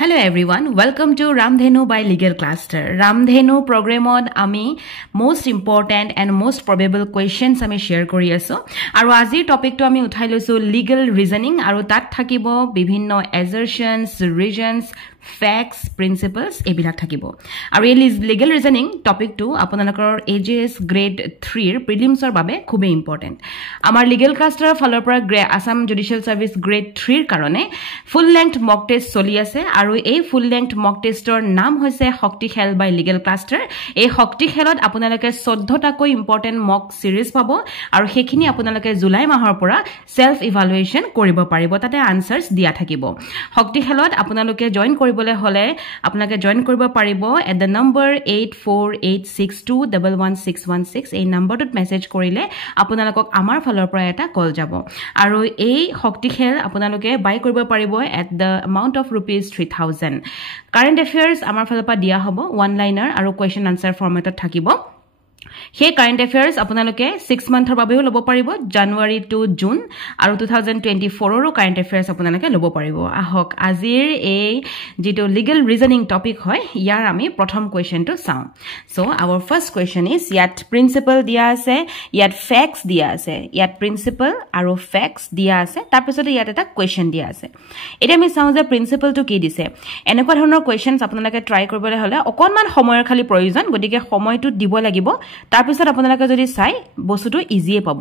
Hello everyone, welcome to Ramdhenu by Legal Cluster. Ramdhenu program on ami most important and most probable questions ami share kori aso. Aru azir topic to ami uthai loisu legal reasoning aru tat thakibo bibhinno assertions, reasons, facts, principles ebilak thakibo. Aru ei legal reasoning topic to aponalokor AJS grade 3 er prelims or babe khube important. Amar legal cluster falor pora Assam Judicial Service grade 3 er karone full length mock test choli ase aru ei full length mock tester naam hoise Shakti Khel by legal cluster. Ei Shakti Khelot aponaloke 14 ta koi important mock series pabo aru hekhini aponaloke July mahor pora self evaluation koribo paribo tate answers dia thakibo. Shakti Khelot aponaloke join koribo hole apnake join koribo paribo at the number 8486211616 ei number dot message korile aponalokok amar falor pora eta call jabo aru ei Shakti Khel aponaloke buy koribo paribo at the amount of rupees 3000. Current affairs amar falor pa dia hobo one liner aru question answer format thakibo. He current affairs aponaloke 6 month babe lobo paribo January to June aru 2024 ro current affairs aponaloke lobo paribo ahok azir ei jito legal reasoning topic hoy yar ami prothom question to saw. So our first question is yat principle dia ase yat facts dia ase yat principle aru facts dia ase tar pisote yat eta question dia ase eta ami saw je principle to ki dise enekwa dhonor questions aponaloke try koribole hole okonman samoyar khali proyojon godike samoy to dibo lagibo তাৰপিছত আপোনালোকে যদি চাই বস্তুটো ইজিয়ে পাব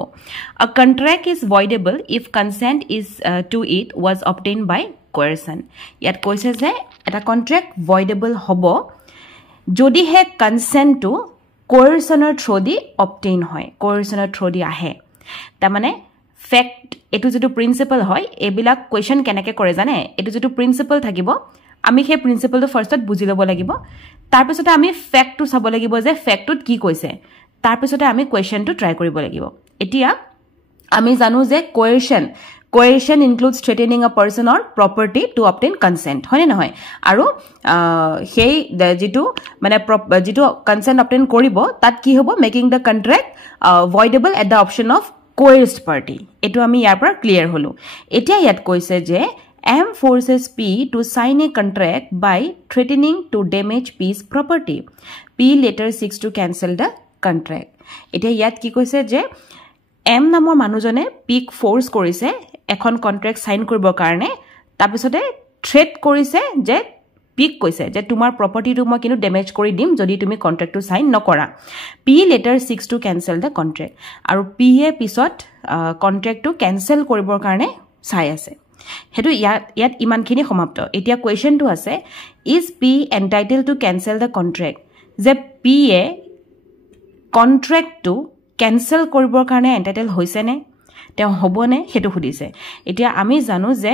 a contract is voidable if consent is to it was obtained by coercion ইয়াত কৈছে যে এটা কন্ট্ৰাক্ট voidable হ'ব যদি হে কনসেন্টটো coercionৰ থ্ৰু দি obtain হয় coercionৰ থ্ৰু দি আহে তাৰ মানে ফ্যাক্ট এটো যেটো প্ৰিন্সিপল হয় এবিলাক কোৱেশ্চন কেনেকে কৰে জানে এটো যেটো প্ৰিন্সিপল থাকিব আমি হে প্ৰিন্সিপলটো ফাৰ্ষ্টত বুজি লব লাগিব তাৰপিছত আমি ফ্যাক্টটো চাব লাগিব যে ফ্যাক্টটোত কি কৈছে তাৰপিছত আমি কোৱেশ্চনটো ট্ৰাই কৰিব লাগিব এতিয়া আমি জানো যে coercion includes threatening a person or property to obtain consent হয় না নহয় আৰু সেই যেটো মানে যেটো consent obtain কৰিব তাত কি হ'ব making the contract voidable at the option of coerced party এটো আমি ইয়াৰ পৰা ক্লিয়াৰ হলো এতিয়া ইয়াত কৈছে যে M forces P to sign a contract by threatening to damage P's property. P later seeks to cancel the contract. Eta yat ki koise je M namor manujone P force korise ekhon contract sign koribo karone tar pisote threat korise je P koise je tumar property tu moi kinu damage kori dim jodi tumi contract to sign nokora. P later seeks to cancel the contract. Aru P e pisot contract to cancel koribor karone sai ase. হেতু ইয়াত ইমানখিনি সমাপ্ত এতিয়া কোৱেশ্চনটো আছে is P entitled to cancel the contract যে P এ কন্ট্ৰাক্টটো cancel কৰিবৰ কাৰণে entitle হৈছে নে তেও হবনে হেতু খুদিছে এতিয়া আমি জানো যে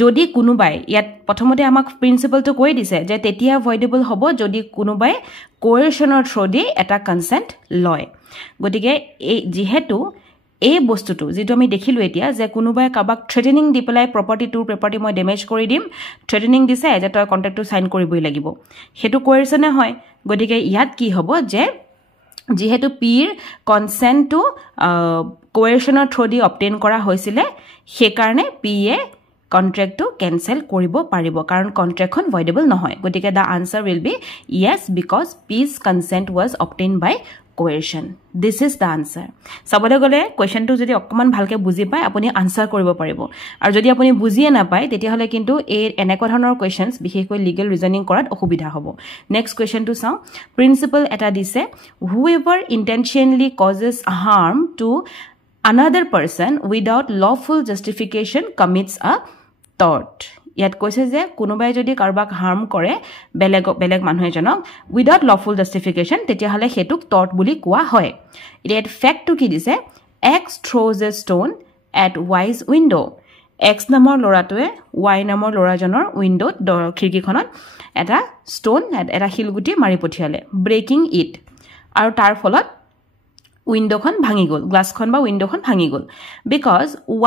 যদি কোনোবাই ইয়াত প্ৰথমতে আমাক প্ৰিন্সিপলটো কৈ দিছে যে তেতিয়া ভয়েডেবল হ'ব যদি কোনোবাই কোৱেশ্চনৰ থ্ৰু দি এটা কনসেন্ট লয় গতিকে এই যেহেতু এই বস্তুটো যেটো আমি দেখিলো এতিয়া যে কোনোবাই কাবাক থ্ৰেটেনিং দি পেলাই প্ৰপাৰ্টি মই ড্যামেজ কৰি দিম থ্ৰেটেনিং দিছে যে তই কন্ট্ৰাক্টটো সাইন কৰিবই লাগিব হেতু কোৱেশ্চনে হয় গতিকে ইয়াত কি হ'ব যে যেহেতু পিৰ কনসেন্টটো কোৱেশ্চনৰ থ্ৰু দি অবটেইন কৰা হৈছিলে সেই কাৰণে পি এ কন্ট্ৰাক্টটো ক্যান্সেল কৰিব পাৰিব কাৰণ কন্ট্ৰাক্টখন voidable নহয় গতিকে the answer will be yes because P's consent was obtained by coercion. This is the answer. Sabole gole question to jodi okman bhalke buji pai apuni answer koribo paribo aru jodi apuni bujiye na pai tetia hole kintu ei eneko dhonor questions bikhekoi legal reasoning korat okhubidha hobo next question to saw principle eta dise whoever intentionally causes harm to another person without lawful justification commits a tort ইয়াত কৈছে যে কোনোবাই যদি কাৰবাক harm কৰে বেলেগ মানুহ এজনক উইদাউট লফুল জাস্টিফিকেশন তেতিয়া হলে হেতুক টৰ্ট বুলি কোৱা হয় ইয়াত ফ্যাক্টটো কি দিছে x throws a stone at y's window x নামৰ লৰাটোৱে y নামৰ লৰাজনৰ উইন্ডোত খিৰকিখনত এটা ষ্টন এটা শিলগুটি মাৰি পঠিয়ালে ব্ৰেকিং ইট আৰু তাৰ ফলত উইন্ডোখন ভাঙি গল গ্লাসখন বা উইন্ডোখন ভাঙি গল বিকজ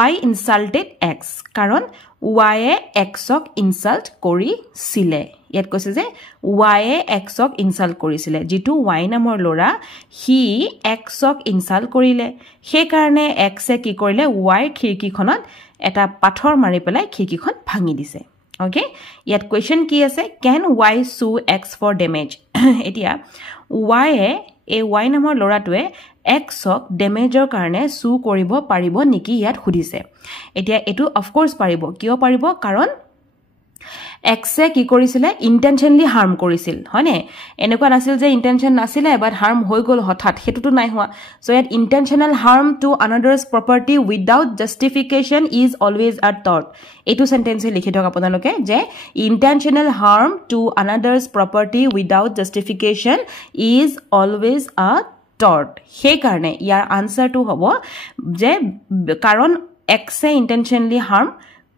y insulted x কাৰণ y এ x ক ইনসাল্ট কৰিছিলে ইয়াত কৈছে যে y এ x ক ইনসাল্ট কৰিছিলে যেটো y নামৰ লৰা হি x ক ইনসাল্ট কৰিলে সেই কাৰণে x এ কি কৰিলে y খিৰকিখনত এটা পাথৰ মাৰি পেলাই খিৰকিখন ভাঙি দিছে Okay, yet question কি আছে, can y sue x for damage? এতিয়া y এ y নামৰ লৰাটোৱে x ক ডেমেজৰ কাৰণে সু কৰিব পাৰিব নেকি ইয়াত সুধিছে এতিয়া এটো অফ কোৰ্স পাৰিব কিয় পাৰিব কাৰণ x এ কি কৰিছিলে ইন্টেনশনলি হাৰ্ম কৰিছিল হয়নে এনেকুৱা নাছিল যে ইন্টেনশন নাছিলে বাট হাৰ্ম হৈ গল হঠাৎ হেতুটো নাই হোৱা সো ইয়াত intentional harm two another's property without justification is always a tort এটো সেন্টেন্সে লিখি থক আপোনালোকে যে intentional harm to another's property without justification is always a tort সেই কাৰণে ইয়াৰ আনসাৰটো হ'ব যে কাৰণ x এ intentionally harm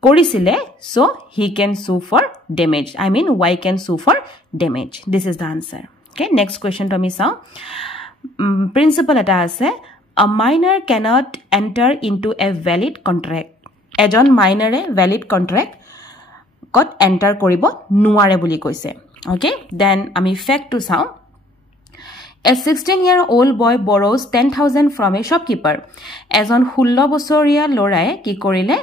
কৰিছিলে so he can sue for damage I mean y can sue for damage this is the answer okay next question to me saw principle eta ase a minor cannot enter into a valid contract ejon minor e valid contract got enter koribo nuare boli koise okay then ami fact to saw A 16-year-old boy borrows 10,000 from a shopkeeper. এজন 16 বছৰীয়া লৰাই কি কৰিলে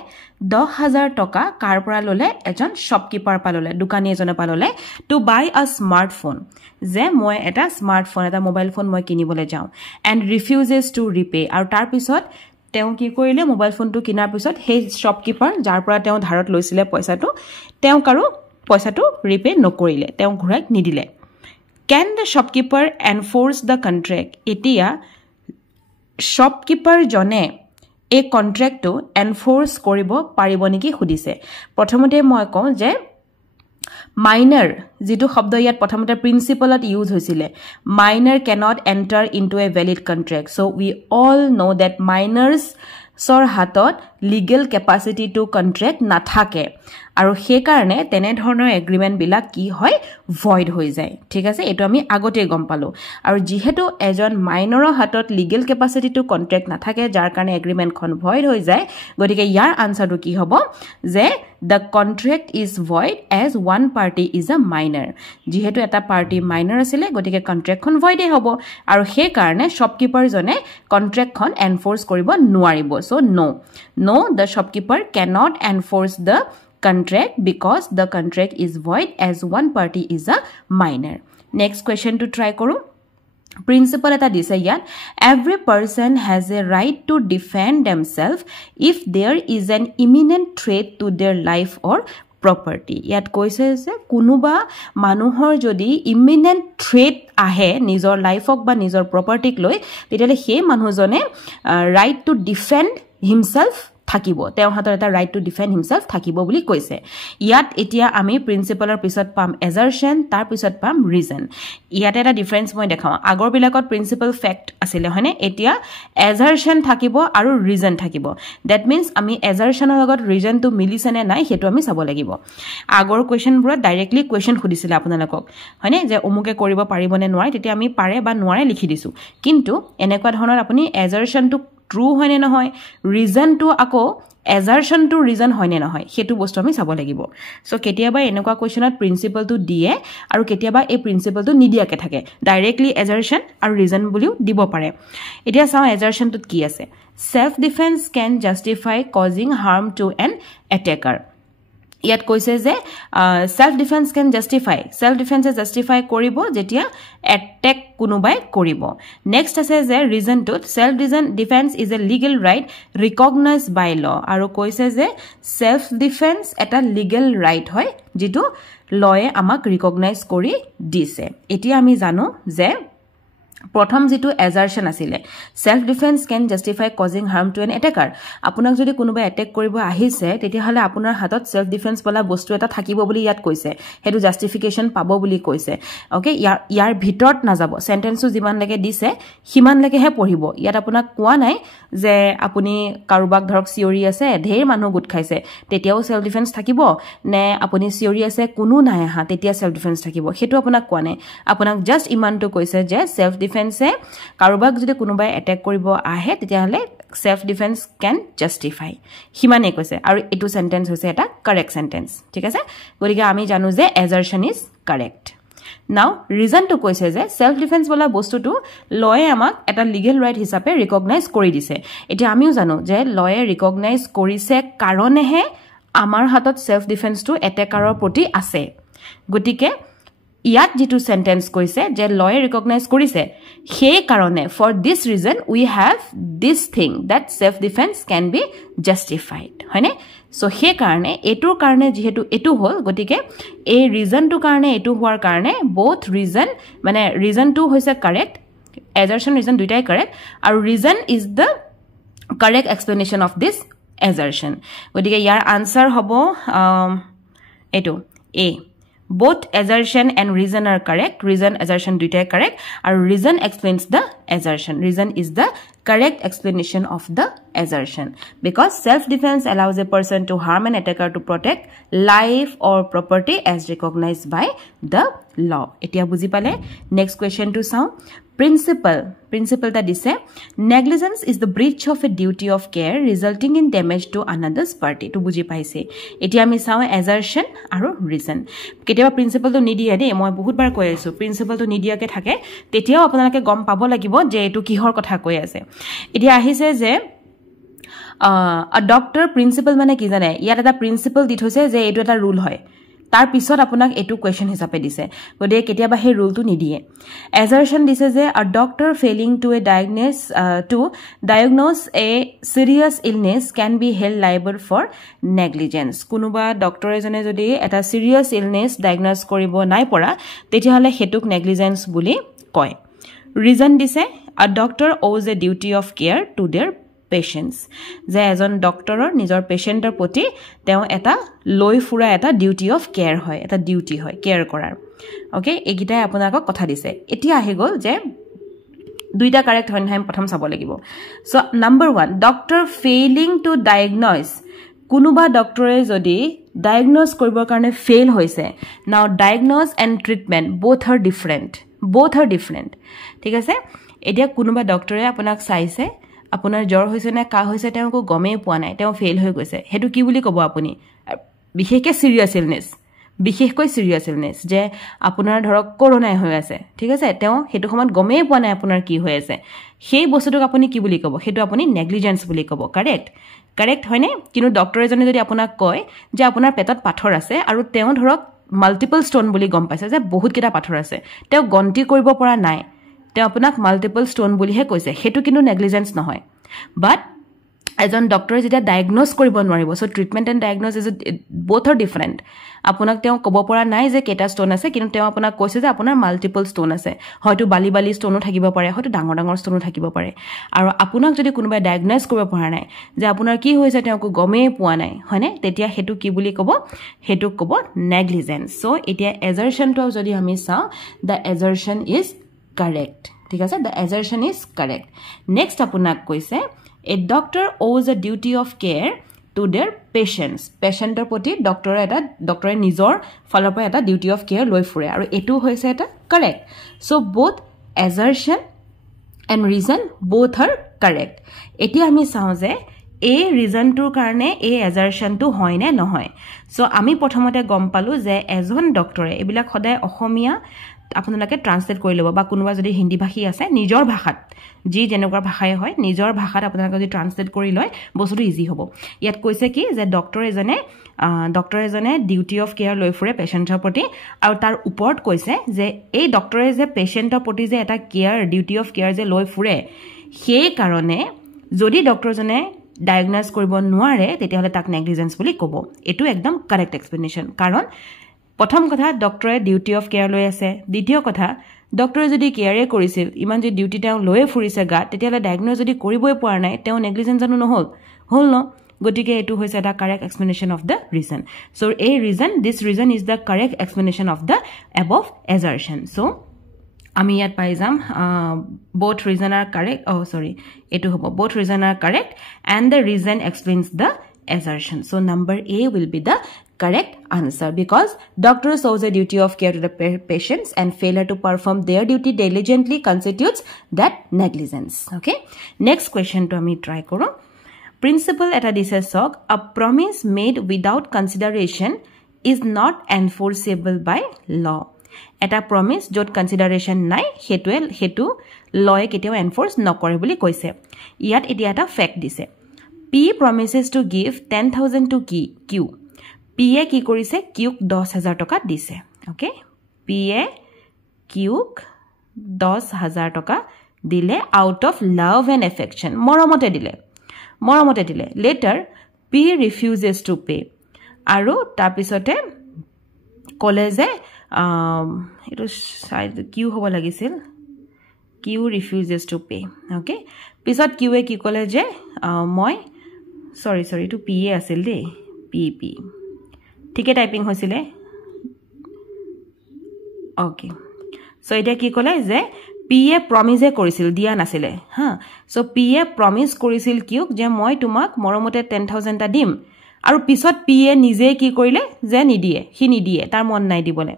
10,000 টকা কাৰ পৰা ললে এজন শপকিপাৰ পাললে দোকানী এজনে পাললে টু বাই আ স্মাৰ্টফোন যে মই এটা স্মাৰ্টফোন এটা মোবাইল ফোন মই কিনিবলৈ যাওঁ এন্ড ৰিফিউজেস টু ৰিপে আৰু তাৰ পিছত তেও কি কৰিলে মোবাইল ফোনটো কিনাৰ পিছত হে শপকিপাৰ যাৰ পৰা তেও ধাৰত লৈছিলে পইচাটো তেও কাৰো পইচাটো ৰিপে নকৰিলে তেও ঘূৰাই নিদিলে Can the shopkeeper enforce the contract? Etia shopkeeper jone a contract to enforce koribo paribo niki khudise. Prothomote moi kau je minor jitu shobdo yat prothomote principle at use hoisile. Minor cannot enter into a valid contract. So we all know that minors sor hatot legal capacity to contract nathake. আৰু সেই কাৰণে তেনে ধৰণৰ agreement বিলাক কি হয় void হৈ যায় ঠিক আছে এটো আমি আগতে গম পালো আৰু যেহেতু এজন মাইনৰৰ হাতত লিগ্যাল ক্যাপাসিটি টু কন্ট্ৰাক্ট নাথাকে যাৰ কাৰণে এগ্ৰিমেন্ট খন ভয়েড হৈ যায় গতিকে ইয়াৰ আনসাৰটো কি হ'ব যে the contract is void as one party is a minor যেহেতু এটা পাৰ্টি মাইনৰ আছিল গতিকে কন্ট্ৰাক্ট খন ভয়েড হ'ব আৰু সেই কাৰণে শপকিপাৰ জনে কন্ট্ৰাক্ট খন এনফোৰ্স কৰিব নোৱাৰিব so no the shopkeeper cannot enforce the contract because the contract is void as one party is a minor next question to try koru principle eta dise yan every person has a right to defend themselves if there is an imminent threat to their life or property yat koise je kunuba manuhor jodi imminent threat ahe nijor life ok ba nijor property k loi tetile he manujone right to defend himself থাকিবো তেও হাতৰ এটা right to defend himself থাকিবো বুলি কৈছে ইয়াত এতিয়া আমি প্ৰিন্সিপলৰ পিছত পাম এজাৰশন তাৰ পিছত পাম ৰিজন ইয়াত এটা ডিফাৰেন্স মই দেখাও আগৰ বিলাকত প্ৰিন্সিপল ফ্যাক্ট আছিল হয়নে এতিয়া এজাৰশন থাকিবো আৰু ৰিজন থাকিবো দ্যাট মিন্স আমি এজাৰশনৰ লগত ৰিজনটো মিলিছেনে নাই হেতু আমি চাব লাগিব আগৰ কোৱেশ্চনবোৰ ডাইৰেক্টলি কোৱেশ্চন খুদিছিল আপোনালোকক হয়নে যে অমুকে কৰিব পাৰিবনে নোৱাৰে তেতিয়া আমি পাৰে বা নোৱাৰে লিখি দিছো কিন্তু এনেকুৱা ধৰণৰ আপুনি এজাৰশনটো true হয়নে নহয় reason to আকৌ assertion to reason হয়নে নহয় হেতু বস্তু আমি চাব লাগিব সো কেতিয়াবা এনেকুৱা কোৱেশ্চনত প্ৰিন্সিপল টু দিয়ে আৰু কেতিয়াবা এই প্ৰিন্সিপল টু নিদিয়াকে থাকে ডাইৰেক্টলি assertion আৰু reason বুলিও দিব পাৰে এতিয়া চাও assertion টুত কি আছে self defense can justify causing harm to an attacker ইয়াত কৈছে যে self defense can justify কৰিব যেতিয়া attack কোনোবাই কৰিব next আছে যে reason to self defense is a legal right recognized by law আৰু কৈছে যে self defense এটা legal right হয় যেটো লয়ে আমাক ৰিকগনাইজ কৰি দিছে এতিয়া আমি জানো যে প্ৰথম যেটো assertion আছিল self defense can justify causing harm to an attacker আপোনাক যদি কোনোবা অ্যাটাক কৰিব আহিছে তেতিয়া হলে আপোনাৰ হাতত self defense বলা বস্তু এটা থাকিব বুলি ইয়াত কৈছে হেতু জাস্টিফিকেশন পাব বুলি কৈছে ওকে ইয়াৰ ভিতৰত না যাব সেন্টেন্সটো যিমান লাগে দিছে হিমান লাগেহে পঢ়িব ইয়াত আপোনাক কোৱা নাই যে আপুনি কাৰোবাক ধৰক সিওৰি আছে ঢেৰ মানুহ গুট খাইছে তেতিয়াও self defense থাকিব নে আপুনি সিওৰি আছে কোনো নাই হা তেতিয়া self defense থাকিব হেতু আপোনাক কোৱা নাই আপোনাক জাস্ট ইমানটো কৈছে যে self defense কাৰোবাক যদি কোনোবাই অ্যাটাক কৰিব আহে তেতিয়া হলে self defense can justify হিমানে কৈছে আৰু এটো সেন্টেন্স হৈছে এটা কাৰেক্ট সেন্টেন্স ঠিক আছে গৰিকে আমি জানো যে assertion is correct now reason to কৈছে যে self defense বলা বস্তুটো লয়ে আমাক এটা legal right হিচাপে ৰিকগনাইজ কৰি দিছে এতিয়া আমিও জানো যে লয়ে ৰিকগনাইজ কৰিছে কাৰণেহে আমাৰ হাতত সেলফ ডিফেন্সটো এটেকাৰৰ প্ৰতি আছে গতিকে ইয়াত যেটো সেন্টেন্স কৈছে যে লয়ে ৰিকগনাইজ কৰিছে সেই কাৰণে for this reason we have this thing that self defence can be justified হয়নে সো সেই কাৰণে এটোৰ কাৰণে যেহেতু এটো হল গতিকে এই ৰিজনটো কাৰণে এটো হোৱাৰ কাৰণে both reason মানে ৰিজনটো হৈছে কাৰেক্ট assertion reason দুইটাই কাৰেক্ট আৰু reason is the correct explanation of this assertion গতিকে ইয়াৰ আনসাৰ হ'ব এটো a both assertion and reason are correct reason assertion দুইটাই correct আৰু reason explains the assertion reason is the correct explanation of the assertion because self defense allows a person to harm an attacker to protect life or property as recognized by the law etia buji pale next question to sound principle that is negligence is the breach of a duty of care resulting in damage to another's party to buji paise etia ami sao assertion aru reason ketiba principle to nidiya de moi bahut bar koi asu principle to nidiya ke thake tetiao apnalake gom pabo lagibo je etu kihor kotha koi ase etia ahise je a doctor principle mane ki jane yar eta principle dit hoise je etu eta rule hoy তাৰ পিছত আপোনাক এটো question হিচাপে দিছে গদে কেতিয়াবা হে ৰুলটো নিদিয়ে assertion দিছে যে a doctor failing to diagnose a serious illness can be held liable for negligence কোনোবা ডক্টৰ এজনে যদি এটা serious illness diagnose কৰিব নাই পৰা তেতিয়া হলে হেতুক negligence বুলি কয় reason দিছে a doctor owes a duty of care to their patients যে এজন ডক্টৰৰ নিজৰ পেশেন্টৰ প্ৰতি তেওঁ এটা লৈ ফুৰা এটা ডিউটি অফ কেয়াৰ হয় এটা ডিউটি হয় কেয়াৰ কৰাৰ ওকে এগিটাই আপোনাক কথা দিছে এতিয়া আহি গল যে দুইটা কাৰেক্ট হয় নাই প্ৰথম চাব লাগিব so number 1 doctor failing to diagnose কোনোবা ডক্টৰে যদি ডায়াগনোজ কৰিবৰ কাৰণে ফেইল হৈছে now diagnose and treatment both are different ঠিক আছে এতিয়া কোনোবা ডক্টৰে আপোনাক চাইছে আপোনাৰ জ্বৰ হৈছে না কা হৈছে তেওঁক গমে পোৱা নাই তেওঁ ফেইল হৈ গৈছে হেতু কি বুলি কব আপুনি বিশেষকৈ সিৰিয়াস ইলনেস যে আপোনাৰ ধৰক কৰোনা হৈ আছে ঠিক আছে তেওঁ হেতু সময়ত গমে পোৱা নাই আপোনাৰ কি হৈ আছে সেই বস্তুটোক আপুনি কি বুলি কব হেতু আপুনি নেগলিজেন্স বুলি কব কাৰেক্ট হয়নে কিন্তু ডক্টৰ এজনে যদি আপোনাক কয় যে আপোনাৰ পেটত পাথৰ আছে আৰু তেওঁ ধৰক মাল্টিপল ষ্টোন বুলি গম পাইছে যে বহুত কিটা পাথৰ আছে তেওঁ গন্তি কৰিব পৰা নাই তেওঁ আপোনাক মাল্টিপল ষ্টোন বুলিহে কৈছে হেতু কিন্তু নেগলিজেন্স নহয় বাট এজন ডক্টৰে যেটা ডায়াগনোজ কৰিব নোৱাৰিব so treatment and diagnose is both are different আপোনাক তেওঁ কব পৰা নাই যে কেটা ষ্টোন আছে কিন্তু তেওঁ আপোনাক কৈছে যে আপোনাৰ মাল্টিপল ষ্টোন আছে হয়তো বালি ষ্টোনো থাকিব পাৰে হয়তো ডাঙৰ ষ্টোনো থাকিব পাৰে আৰু আপোনাক যদি কোনোবাই ডায়াগনোজ কৰিব পৰা নাই যে আপোনাৰ কি হৈছে তেওঁক গমে পোৱা নাই হয়নে তেতিয়া হেতু কি বুলি কব হেতু কব নেগলিজেন্স সো এতিয়া assertionটো যদি আমি চাও the assertion is correct ঠিক আছে the assertion is correct next আপোনাক কৈছে a doctor owes a duty of care to their patientor প্ৰতি ডক্টৰে নিজৰ ফালৰ পৰা এটা duty of care লৈ ফুৰে আৰু এটো হৈছে এটা correct so both assertion and reason both are correct এতিয়া আমি চাও যে এই ৰিজনটোৰ কাৰণে এই assertionটো হয় নে নহয় সো আমি প্ৰথমতে গম পালো যে এজন ডক্টৰে এবিলাক সদায় অসমীয়া আপোনালোকে ট্ৰান্সলেট কৰি লব বা কোনোবা যদি হিন্দী ভাষী আছে নিজৰ ভাষাত যি যেনেকুৱা ভাষাই হয় নিজৰ ভাষাত আপোনালোকে যদি ট্ৰান্সলেট কৰি লয় বস্তুটো ইজি হ'ব ইয়াত কৈছে কি যে ডক্টৰ এজনে ডিউটি অফ কেয়াৰ লৈ ফুৰে পেশেন্টৰ প্ৰতি আৰু তাৰ ওপৰত কৈছে যে এই ডক্টৰে যে পেশেন্টৰ প্ৰতি যে এটা কেয়াৰ ডিউটি অফ কেয়াৰ যে লৈ ফুৰে সেই কাৰণে যদি ডক্টৰজনে ডায়াগনোজ কৰিব নোৱাৰে তেতিয়া হলে তাক নেগলিজেন্স বুলি ক'ব এটো একদম কাৰেক্ট এক্সপ্লেনেশন কাৰণ প্ৰথম কথা ডক্টৰে ডিউটি অফ কেয়াৰ লৈ আছে দ্বিতীয় কথা ডক্টৰে যদি কেয়াৰে কৰিছিল ইমান যে ডিউটি তেওঁ লৈ ফুৰিছে গাত তেতিয়ালে ডায়াগনোজ যদি কৰিবই পৰা নাই তেওঁ নেগলিজেন্স জানো নহল ন গতিকে এটো হৈছে এটা correct explanation of the reason so এই reason this reason is the correct explanation of the above assertion সো আমি ইয়াত পাই যাম both reason are correct এটো হ'ব both reason are correct and the reason explains the assertion so number A will be the correct answer because doctors owes a duty of care to the patients and failure to perform their duty diligently constitutes that negligence okay next question to ami try koro principle eta dise sok a promise made without consideration is not enforceable by law eta promise jot consideration nai hetu law e keteo enforce nokore boli koise iyat etia eta fact dise P promises to give 10,000 to Q পিয়ে কি কৰিছে কিউক 10000 টকা দিছে okay পিয়ে কিউক 10000 টকা দিলে out of love and এফেকশ্যন মৰমতে দিলে লেটাৰ পি ৰিফিউজেছ টু পে আৰু তাৰপিছতে ক'লে যে এইটো কিউ হ'ব লাগিছিল কিউ ৰিফিউজেছ টু পে ওকে পিছত কিউৱে কি ক'লে যে মই সৰি এইটো পিয়ে আছিল দেই পি ঠিকে টাইপিং হৈছিলে ওকে সো এটা কি ক'লে যে পিয়ে প্ৰমিজে কৰিছিল দিয়া নাছিলে হা সো পিয়ে প্ৰমিজ কৰিছিল কিউক যে মই তোমাক মৰমতে 10000 টা দিম আৰু পিছত পিয়ে নিজে কি কৰিলে যে নিদিয়ে তাৰ মন নাই দিবলে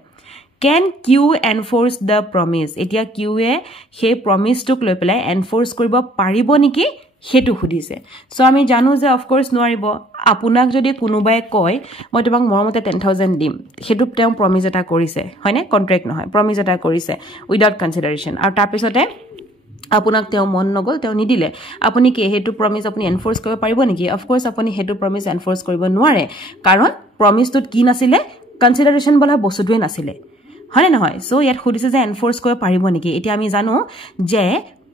can q enforce the promise এতিয়া qয়ে সেই প্ৰমিসটোক লৈ পেলাই এনফোৰ্স কৰিব পাৰিব নেকি হেতু খুদিছে সো আমি জানো যে অফ কোৰ্স নোৱাৰিব আপোনাক যদি কোনোবাই কয় মই তোমাক মৰমতে 10000 দিম হেতু তেওঁ প্ৰমিস এটা কৰিছে হয়নে কন্ট্ৰাক্ট নহয় প্ৰমিস এটা কৰিছে উইদাউট কনসিডাৰেশন আৰু তাৰ পিছতে আপোনাক তেওঁ মন নগল তেওঁ নিদিলে আপুনি কি হেতু প্ৰমিস আপুনি এনফোৰ্স কৰিব পাৰিব নেকি অফ কোৰ্স আপুনি হেতু প্ৰমিস এনফোৰ্স কৰিব নোৱাৰে কাৰণ প্ৰমিসটোত কি নাছিলে কনসিডাৰেশন বলা বস্তুটোৱে নাছিলে হয়নে নহয় সো ইয়াত খুদিছে যে এনফোৰ্স কৰিব পাৰিব নেকি এতিয়া আমি জানো যে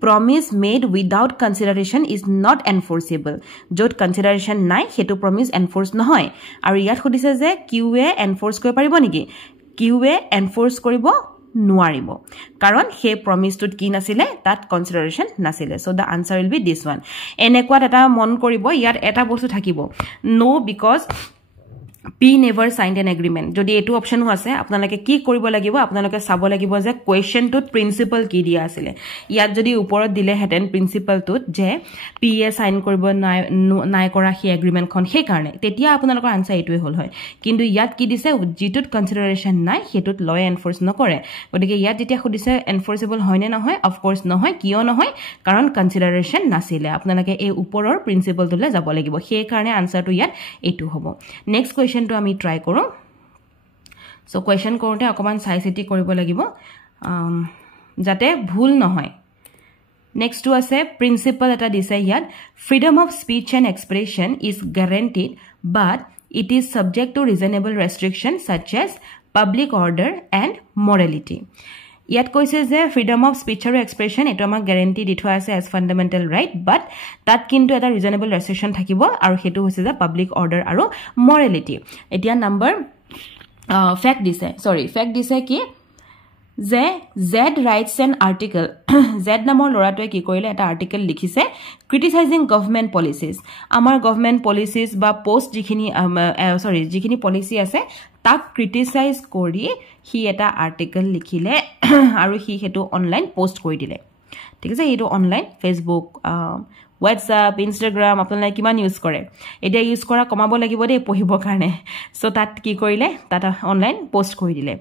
promise made without consideration is not enforceable jot consideration nai hetu promise enforce nohoy aru yat khudise je qa enforce kori paribo niki qa enforce koribo nuaribo karon he promise tut ki nasile that consideration nasile so the answer will be this one enekwat eta mon koribo yat eta bostu thakibo no because P never signed an agreement যদি এটো option আছে আপোনালোকে কি কৰিব লাগিব আপোনালোকে চাব লাগিব যে কোৱেশ্চন টুত প্ৰিন্সিপাল কি দিয়া আছিল ইয়াত যদি ওপৰত দিলে হেতেন প্ৰিন্সিপাল টুত যে পি এ সাইন কৰিব নাই কৰা হি এগ্ৰিমেন্টখন সেই কাৰণে তেতিয়া আপোনালোকৰ আনসাৰ এটোই হল হয় কিন্তু ইয়াত কি দিছে জিটুত কনসিডাৰেশন নাই হেতুত ল এনফোৰ্স নকৰে গতিকে ইয়াত যেতিয়া খুদিছে এনফোৰ্সেবল হয় নে নহয় অফ কোৰ্স নহয় কিয় নহয় কাৰণ কনসিডাৰেশন নাছিলে আপোনালোকে এই ওপৰৰ প্ৰিন্সিপাল টুলে যাব লাগিব সেই কাৰণে আনসাৰটো ইয়াত এটো হ'ব next question to ami try koro so question korte akoman sai city koribo lagibo jate bhul nohoy next to ase principle eta dise yat freedom of speech and expression is guaranteed but it is subject to reasonable restrictions such as public order and morality yat koise je freedom of speech or expression eto amak guarantee di thwa ase as fundamental right but tat kintu eta reasonable restriction thakibo aru hetu hoise je public order aru morality etia number fact dise ki যে z writes an article z নামৰ লৰাটোৱে কি কৰিলে এটা article লিখিছে ক্ৰিটিসাইজিং government policies আমাৰ government policies বা post যিখিনি পলিচি আছে তাক ক্ৰিটিসাইজ কৰি হি এটা আৰ্টিকেল লিখিলে আৰু হি হেতু অনলাইন পোষ্ট কৰি দিলে ঠিক আছে এটো অনলাইন ফেসবুক WhatsApp Instagram আপোনালোকে কিমান ইউজ কৰে এটা ইউজ কৰা কমাব লাগিব দে পঢ়িব কাৰণে সো তাত কি কৰিলে তাত অনলাইন পোষ্ট কৰি দিলে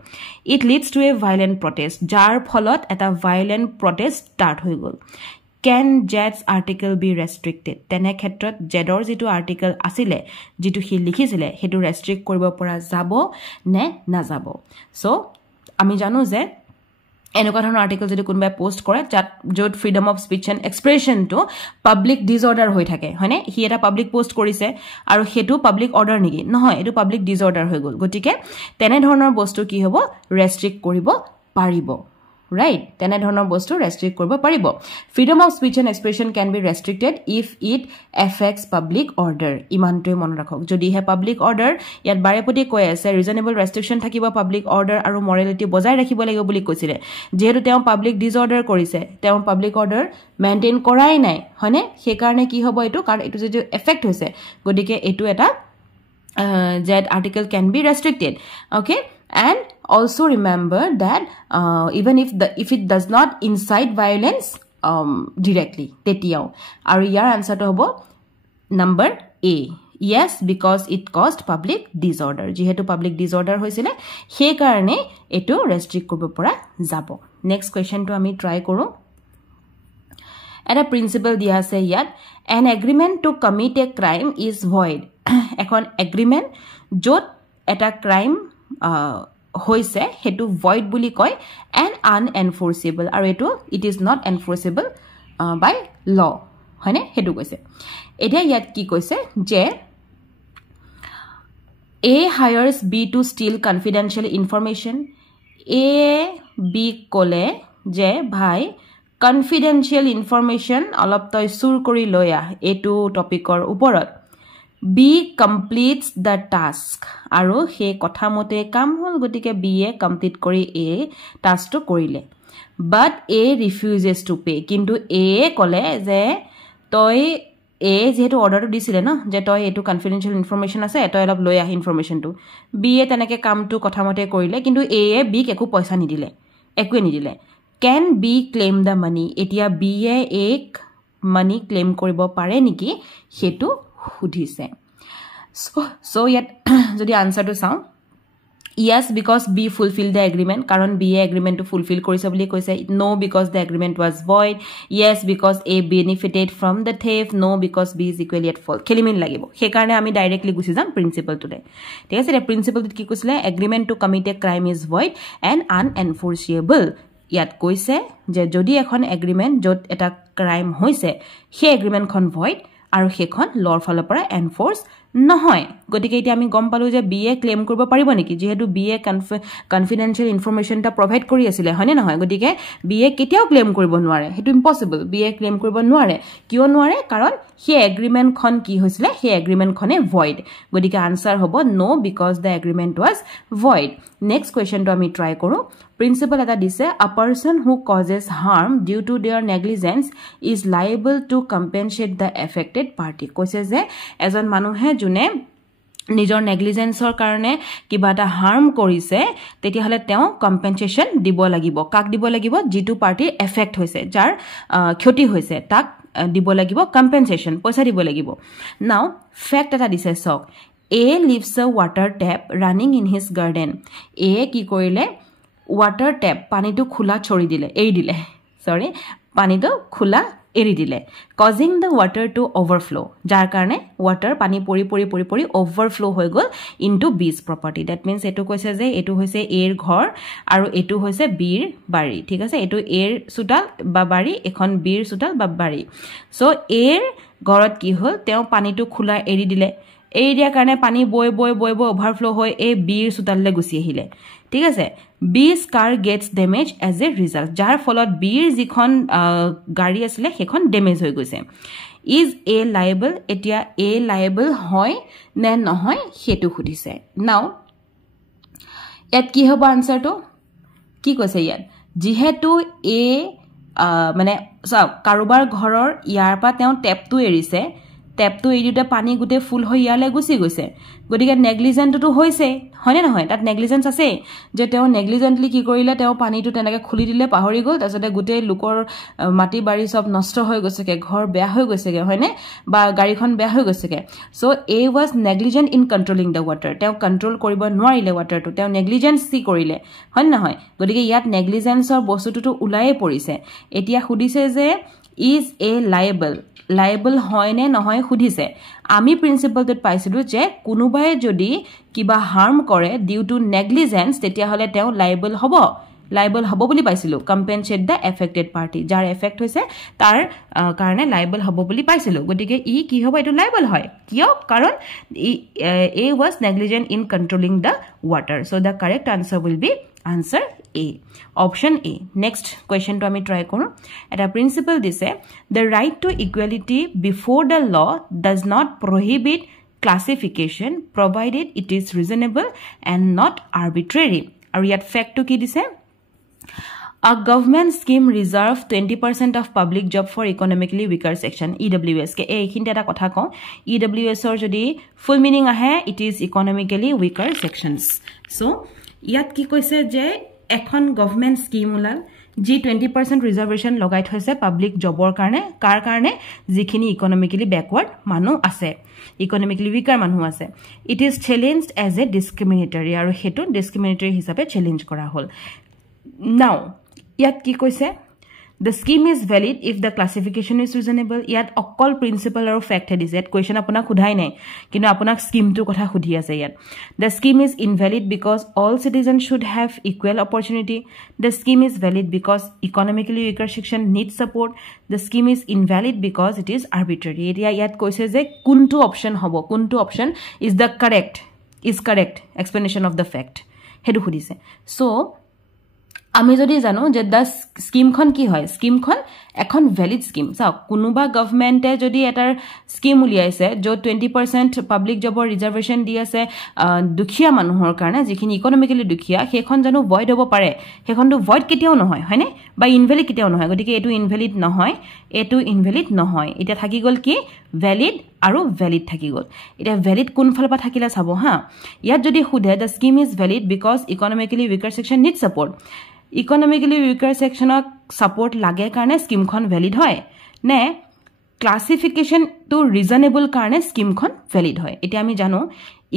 it leads to A violent protest যাৰ ফলত এটা ভায়োলেন্ট প্ৰটেষ্ট ষ্টাৰ্ট হৈ গল can Jed's article be restricted তেনে ক্ষেত্ৰত জেডৰ যেটো আৰ্টিকেল আছিল যেটো হি লিখিছিল হেতু ৰেষ্ট্ৰিক্ট কৰিব পৰা যাব নে না যাব সো আমি জানো যে এনেকুৱা ধৰণৰ আৰ্টিকেল যদি কোনবাই পোষ্ট কৰে যত freedom of speech and expression to public disorder হৈ থাকে হয়নে হি এটা পাব্লিক পোষ্ট কৰিছে আৰু হেতু পাব্লিক অৰ্ডাৰ নেকি নহয় এটো পাব্লিক ডিসঅৰ্ডাৰ হৈ গল গটিকে তেনে ধৰণৰ বস্তু কি হ'ব ৰেষ্ট্ৰিক্ট কৰিব পাৰিব right tene dhornor bostu restrict koribo paribo freedom of speech and expression can be restricted if it affects public order imantoy mon rakhok jodi he public order yat bare poti koi ase reasonable restriction thakiba public order aru morality bojai rakhibo lagibo boli koisile jehetu teo public disorder korise teo public order maintain korai nai hone he karone ki hobo etu karon etu jodi effect hoise godike etu eta that article can be restricted okay and also remember that even if it does not incite violence directly tetiao aru yar answer to hobo number A yes because it caused public disorder jehetu public disorder hoisile he karone eto restrict koribo pora jabo next question to ami try koru eta principle dia ase yat an agreement to commit a crime is void ekhon agreement jot eta crime hoise hetu void buli koi and unenforceable aru etu it is not enforceable by law hone hetu koise etia yat ki koise je A hires B to steal confidential information. A B kole je bhai confidential information alop toy sur kori loya etu topic or uporot. B completes the task. Aro he kotha mote kam hol gotike B e complete kori A task to korile. But A refuses to pay. Kintu A kole je toy A যেহেতু অৰ্ডাৰটো দিছিলে ন যে তই এটো confidential information আছে তই অলপ লৈ আহ ইনফৰমেশনটো বি এ তেনেকে কামটো কথামতে কৰিলে কিন্তু এ এ বি একো পইচা নিদিলে একোৱে নিদিলে ক্যান বি ক্লেম দা মানি এতিয়া বি এ এক মানি ক্লেম কৰিব পাৰে নেকি হেতু সুধিছে সো ইয়াত যদি আনসাৰটো চাও Yes, because B fulfilled the agreement. Karon B agreement to fulfill korise boli koise. No, because the agreement was void. Yes, because A benefited from the theft. No, because B is equally at fault. Khelimin lagibo. He karone ami directly gusi jam principle today. Thik ase re principle ki kusile agreement to commit a crime is void and unenforceable. Yat koise je jodi ekhon agreement jot eta crime hoise he agreement khon void aru hekhon law falar pora enforce নহয় গতিকে এতিয়া আমি গম পালো যে BA claim কৰিব পাৰিব নেকি যেহেতু বিএ কনফিডেন্সিয়েল ইনফৰমেশনটা প্ৰভাইড কৰি আছিল হয়নে নহয় গতিকে বিএ কেতিয়াও ক্লেম কৰিব নোৱাৰে হেতু ইম্পসিবল বিএ ক্লেম কৰিব নোৱাৰে কিয় নোৱাৰে কাৰণ হে এগ্ৰিমেন্ট খন কি হৈছিল হে এগ্ৰিমেন্ট খনে ভয়েড গতিকে আনসাৰ হ'ব no because the agreement was void next কোৱেশ্চনটো আমি ট্ৰাই কৰো Principle eta dise a person who causes harm due to their negligence is liable to compensate the affected party. Koise je ejon manuhe june নিজৰ নেগলিজেন্সৰ কাৰণে কিবা এটা harm কৰিছে তেতিয়া হলে তেওঁ কম্পেনসেশন দিব লাগিব কাক দিব লাগিব জিটু পাৰ্টি এফেক্ট হৈছে যাৰ ক্ষতি হৈছে তাক দিব লাগিব কম্পেনসেশন পইচা দিব লাগিব নাও ফ্যাক্ট এটা দিছে সক A leaves a water tap running in his garden. A কি কৰিলে water tap পানীটো খোলা ছৰি দিলে এৰি দিলে সৰি পানীটো খোলা এৰি দিলে causing the water to overflow যাৰ কাৰণে water পানী পৰি overflow হৈ গল into B's property that means এটো কৈছে যে এটো হৈছে এৰ ঘৰ আৰু এটো হৈছে বিৰ বাৰী ঠিক আছে এটো এৰ সুতাল বা বাৰী এখন বিৰ সুতাল বা বাৰী সো এৰ ঘৰত কি হল তেওঁ পানীটো খোলা এৰি দিলে এই দিয়া কাৰণে পানী বৈ ওভাৰফ্লো হৈ এই বিৰ সুতাললে গুছি আহিলে ঠিক আছে B's car gets damaged as a result যাৰ ফলত বিৰ যিখন গাড়ী আছিল হেখন ড্যামেজ হৈ গৈছে is A liable এতিয়া A liable হয় নে নহয় হেতু খুদিছে নাও ইয়াত কি হ'ব আনসাৰটো কি কৈছে ইয়াত যেহেতু A মানে কাৰোবাৰ ঘৰৰ ইয়াৰ পা তেওঁ টেপটো এৰিছে টেপটো এৰিতে পানী গুটে ফুল হৈ ইয়ালে গুছি গৈছে গতিকে নেগলিজেন্টটো হৈছে হয়নে নহয় তাত নেগলিজেন্স আছে যে তেওঁ নেগলিজেন্টলি কি কৰিলে তেওঁ পানীটো তেনেকে খুলি দিলে পাহৰি গল তাৰছতে গুটে লোকৰ মাটি বাৰী সব নষ্ট হৈ গৈছেকে ঘৰ বেয়া হৈ গৈছেকে হয়নে বা গাড়ীখন বেয়া হৈ গৈছেকে so A was negligent in controlling the water তেওঁ কন্ট্ৰোল কৰিব নোৱাৰিলে ওয়াটাৰটো তেওঁ নেগলিজেন্সি কৰিলে হয়নে নহয় গতিকে ইয়াত নেগলিজেন্সৰ বস্তুটো উলায়ে পৰিছে এতিয়া খুদিছে যে is A liable হয় নে নহয় খুদিছে আমি প্ৰিন্সিপলটোত পাইছিলো যে কোনোবাই যদি কিবা হাৰ্ম কৰে ডিউ টু নেগলিজেন্স তেতিয়া হলে তেওঁ লাইবল হ'ব বুলি পাইছিলো কম্পেনসেট দা এফেক্টেড পাৰ্টি যাৰ এফেক্ট হৈছে তাৰ কাৰণে লাইবল হ'ব বুলি পাইছিলো গতিকে ই কি হ'ব এটো লাইবল হয় কিয় কাৰণ A was negligent in controlling the water so the correct answer will be answer A option A next question to ami try koru eta principle dise the right to equality before the law does not prohibit classification provided it is reasonable and not arbitrary aru yat fact to ki dise a government scheme reserve 20% of public job for economically weaker section EWS ke ei khinte eta kotha ko EWS or jodi full meaning ahe it is economically weaker sections so ইয়াত কি কৈছে যে এখন government scheme Wular G 20% reservation লগাই থৈছে public জবৰ কাৰণে কাৰ কাৰণে যিখিনি ইকোনমিক্যালি ব্যাকওয়াৰ্ড মানুহ আছে ইকোনমিক্যালি উইকাৰ মানুহ আছে it is challenged as a discriminatory আৰু হেতু ডিসক্ৰিমিনেটৰি হিচাপে চ্যালেঞ্জ কৰা হল নাও ইয়াত কি কৈছে The scheme is valid if the classification is reasonable. Yat okol principle or fact had is that question apuna khudai nai. Kino apuna scheme to kotha khudi ase yat. The scheme is invalid because all citizens should have equal opportunity. The scheme is valid because economically weaker section needs support. The scheme is invalid because it is arbitrary. Yat koise je kuntu option hobo. Kuntu option is the correct. is correct explanation of the fact hedu khudise so আমি যদি জানো যে দা স্কিমখন কি হয় স্কিমখন এখন valid scheme চাও কোনোবা গভর্নমেন্টে যদি এটাৰ স্কিম উলিয়াইছে য'ত 20% পাব্লিক জবৰ ৰিজাৰ্ভেশ্যন দি আছে দুখিয়া মানুহৰ কাৰণে যিখিনি ইকনমিক্যালি দুখিয়া সেইখন জানো ভয়েড হ'ব পাৰে সেইখনটো ভয়েড কেতিয়াও নহয় হয়নে বা ইনভ্যালিড কেতিয়াও নহয় গতিকে এটো ইনভ্যালিড নহয় এটা থাকি গল কি ভ্যালিড আৰু ভ্যালিড থাকি গল এটা ভ্যালিড কোন ফালৰ পৰা থাকিলা চাব হা ইয়াত যদি খুদে the scheme is valid because economically weaker section need support economically weaker সেকশনক সাপোৰ্ট লাগে কাৰণে স্কিমখন ভ্যালিড হয় নে ক্লাসিফিকেশন টু ৰিজনেবল কাৰণে স্কিমখন ভ্যালিড হয় এতিয়া আমি জানো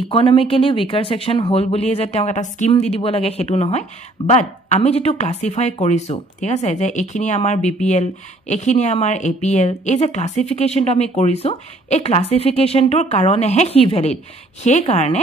ইকনমিক্যালি উইকাৰ সেকশন হোল বুলি যে তেওঁ এটা স্কিম দি দিব লাগে হেতু নহয় বাট আমি যেটো ক্লাসিফাই কৰিছো ঠিক আছে যে এখিনি আমাৰ বিপিএল এখিনি আমাৰ এপিএল এই যে ক্লাসিফিকেশনটো আমি কৰিছো এই ক্লাসিফিকেশনটোৰ কাৰণেহে হি ভ্যালিড সেই কাৰণে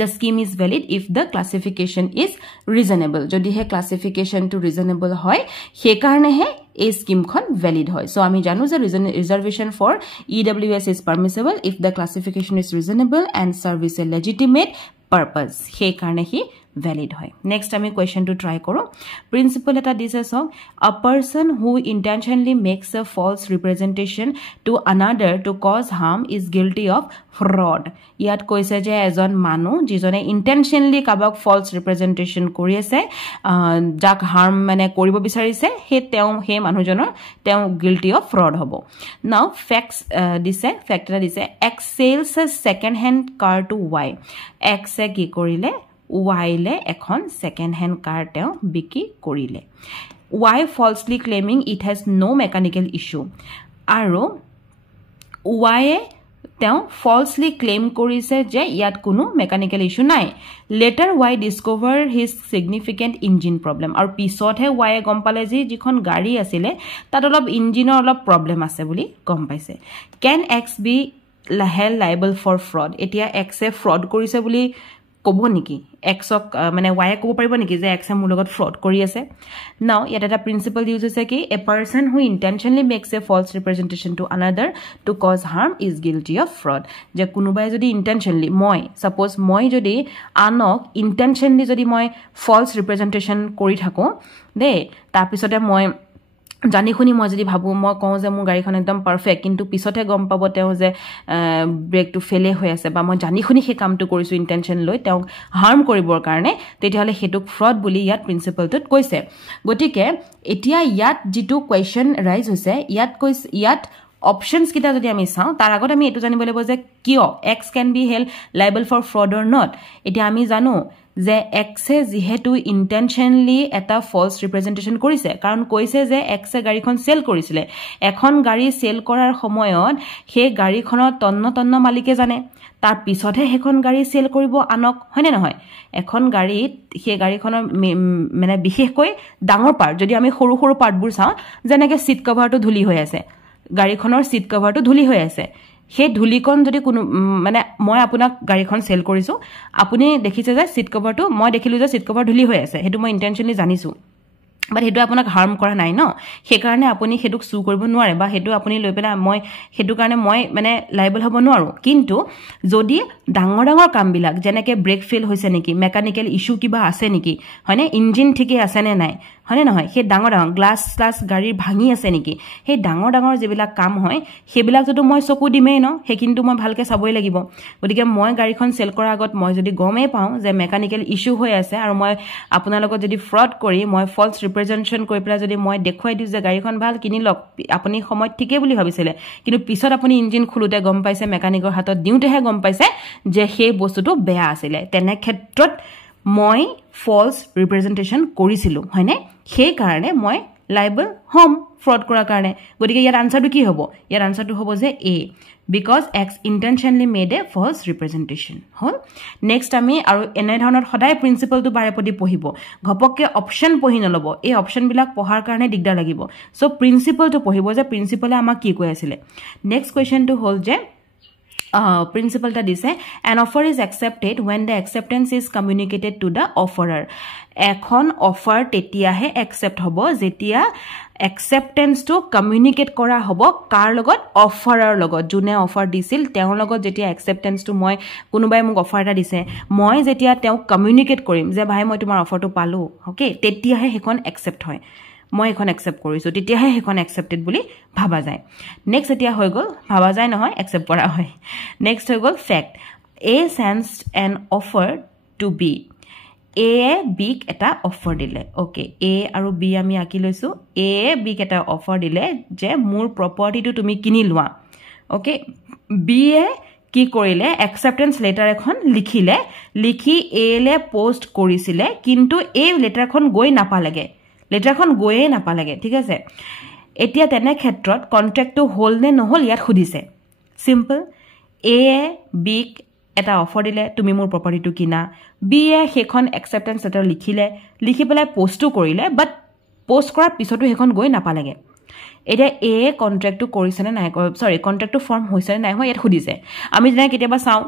the scheme is valid if the classification is reasonable jodi he classification to reasonable hoy he karone he a scheme khon valid hoy so ami janu je reservation for EWS is permissible if the classification is reasonable and serves a legitimate purpose he karone he valid hoy next ami question to try koro principle eta dise so a person who intentionally makes a false representation to another to cause harm is guilty of fraud yat koise je ejon manu jijone intentionally kabak false representation kori ase jak harm mane koribo bisarise he manujonor tew guilty of fraud hobo now facts fact eta dise x sells a second hand car to y x e ki korile y le এখন second hand car teo biki korile y falsely claiming it has no mechanical issue aro y teo falsely claim korise je yat kuno mechanical issue nai later y discover his significant engine problem ar pisot he y gom pale ji jikhon gari asile tat olop engine or olop problem ase boli gom paise can x be held liable for fraud etia x e fraud korise boli kobo niki x ok mane y kobo paribo niki je x মোৰ লগত fraud কৰি আছে now yet এটা principle use হৈছে কি a person who intentionally makes a false representation to another to cause harm is guilty of fraud যে কোনোবাই যদি intentionally মই suppose মই যদি আনক intentionally যদি মই false representation কৰি থাকো দে তাৰ পিছতে মই জানি খুনি মই যদি ভাবো মই কওঁ যে মোৰ গাড়ীখন একদম পাৰফেক্ট কিন্তু পিছতে গম পাব তেও যে ব্ৰেকটো ফেলে হৈ আছে বা মই জানি খুনি হে কামটো কৰিছো ইন্টেনশন লৈ তেও হাৰ্ম কৰিবৰ কাৰণে তেতিয়ালে হেতুক ফ্ৰড বুলি ইয়াত প্ৰিন্সিপলটোত কৈছে গটিকে এতিয়া ইয়াত যেটো কোৱেশ্চন ৰাইজ হৈছে ইয়াত options kita jodi ami sao tar agot ami etu janibo lebo je kio x can be held liable for fraud or not etia ami janu যে x এ যেহেতু ইন্টেনশনালি এটা ফলস ৰিপ্ৰেজেন্টেশন কৰিছে কাৰণ কৈছে যে x এ গাড়ীখন সেল কৰিছিলে এখন গাড়ী সেল কৰাৰ সময়ত হে গাড়ীখনৰ তন্ন মালিকে জানে তাৰ পিছতহে হেখন গাড়ী সেল কৰিব আনক হয়নে নহয় এখন গাড়ীত হে গাড়ীখনৰ মানে বিশেষকৈ ডাঙৰ পাৰ্ট যদি আমি সৰু সৰু পাৰ্টবোৰ চাওঁ যেনেকৈ সিট কভাৰটো ধুলি হৈ আছে গাড়ীখনৰ সিট কভাৰটো ধুলি হৈ আছে হে ধুলিকন যদি কোনো মানে মই আপোনাক গাড়ীখন সেল কৰিছো আপুনি দেখিছে যে সিট কভাৰটো মই দেখিলো যে সিট কভাৰ ধুলি হৈ আছে হেতু মই ইন্টেনশনালি জানিছো বাট হেতু আপোনাক হার্ম কৰা নাই ন সেই কাৰণে আপুনি হেতুক সু কৰিব নোৱাৰে বা হেতু আপুনি লৈ পেলা মই হেতু কাৰণে মই মানে লাইবল হ'ব নোৱাৰো কিন্তু যদি ডাঙৰ কাম বিলাক যেনেকৈ ব্ৰেক ফেল হৈছে নেকি মেকানিক্যাল ইস্যু কিবা আছে নেকি হয়নে ইঞ্জিন ঠিকই আছে নে নাই হয়নে নহয় হে ডাঙৰ গ্লাছ গাড়ীৰ ভাঙি আছে নেকি হে ডাঙৰ যেবিলাক কাম হয় হেবিলাক যদি মই চকু দিমেই ন হে কিন্তু মই ভালকে চাবই লাগিব গতিকে মই গাড়ীখন সেল কৰাৰ আগত মই যদি গমেই পাওঁ যে মেকানিক্যাল ইস্যু হৈ আছে আৰু মই আপোনাৰ লগত যদি ফ্ৰড কৰি মই ফলস ৰিপ্ৰেজেন্টেশন কৰি পেলা যদি মই দেখুৱাই দিউ যে গাড়ীখন ভাল কিনি লক আপুনি সময় ঠিকই বুলি ভাবিছিলে কিন্তু পিছত আপুনি ইঞ্জিন খুলুতে গম পাইছে মেকানিকৰ হাতত দিউতেহে গম পাইছে যে হে বস্তুটো বেয়া আছিল তেনে ক্ষেত্ৰত মই ফলস ৰিপ্ৰেজেন্টেশন কৰিছিলো হয়নে সেই কাৰণে মই লাইবল হোম ফ্ৰড কৰাৰ কাৰণে গতিকে ইয়াৰ আনসাৰটো কি হ'ব ইয়াৰ আনসাৰটো হ'ব যে a because x intentionally made a false representation hall next আমি আৰু এনে ধৰণৰ সদায় প্ৰিন্সিপলটো বাৰেপতি পঢ়িব ঘপককে অপচন পঢ়ি নলব এই অপচন বিলাক পঢ়াৰ কাৰণে দিগদাৰ লাগিব সো প্ৰিন্সিপলটো পঢ়িব যে প্ৰিন্সিপলে আমাক কি কৈ আছিল নেক্সট কোৱেশ্চনটো হল যে principle ta dise an offer is accepted when the acceptance is communicated to the offerer ekhon offer tetia he accept hobo jetia acceptance to communicate kora hobo kar logot offerer logot june offer disil teon logot jetia acceptance to moi kunubai muk offer ta dise moi jetia teon communicate korim je bhai moi tumar offer to palu okay tetia he hekon accept hoy মই এখন accept কৰিছো তেতিয়াহে হেখন accepted বুলি ভাবা যায় next এতিয়া হৈ গল ভাবা যায় নহয় একসেপ্ট কৰা হয় নেক্সট হৈ গল fact a sensed an offer to be a big এটা অফাৰ দিলে ওকে এ আৰু বি আমি আকি লৈছো এ বিক এটা অফাৰ দিলে যে মোৰ প্ৰপাৰ্টিটো তুমি কিনি লোৱা ওকে বি এ কি কৰিলে একসেপ্টেন্স লেটাৰ এখন লিখিলে লিখি এ লে পোষ্ট কৰিছিলে কিন্তু এই লেটাৰখন গৈ নাপালেগে লেটাৰখন গৈয়ে নাপালেগে ঠিক আছে এতিয়া তেনে ক্ষেত্ৰত কন্ট্ৰাক্টটো হল নে নহল ইয়াত খুদিছে সিম্পল এ বিক এটা অফাৰ দিলে তুমি মোৰ প্ৰপাৰ্টিটো কিনা বি এ হেখন একসেপ্টেন্স লেটাৰ লিখিলে লিখি পেলাই পোষ্টটো কৰিলে বাট পোষ্ট কৰাৰ পিছতো হেখন গৈ নাপালেগে এটা এ কন্ট্ৰাক্টটো কৰিছে নে নাই সৰি কন্ট্ৰাক্টটো ফৰ্ম হৈছে নে নাই হয় ইয়াত খুদিছে আমি যেনে কেতিয়াবা চাও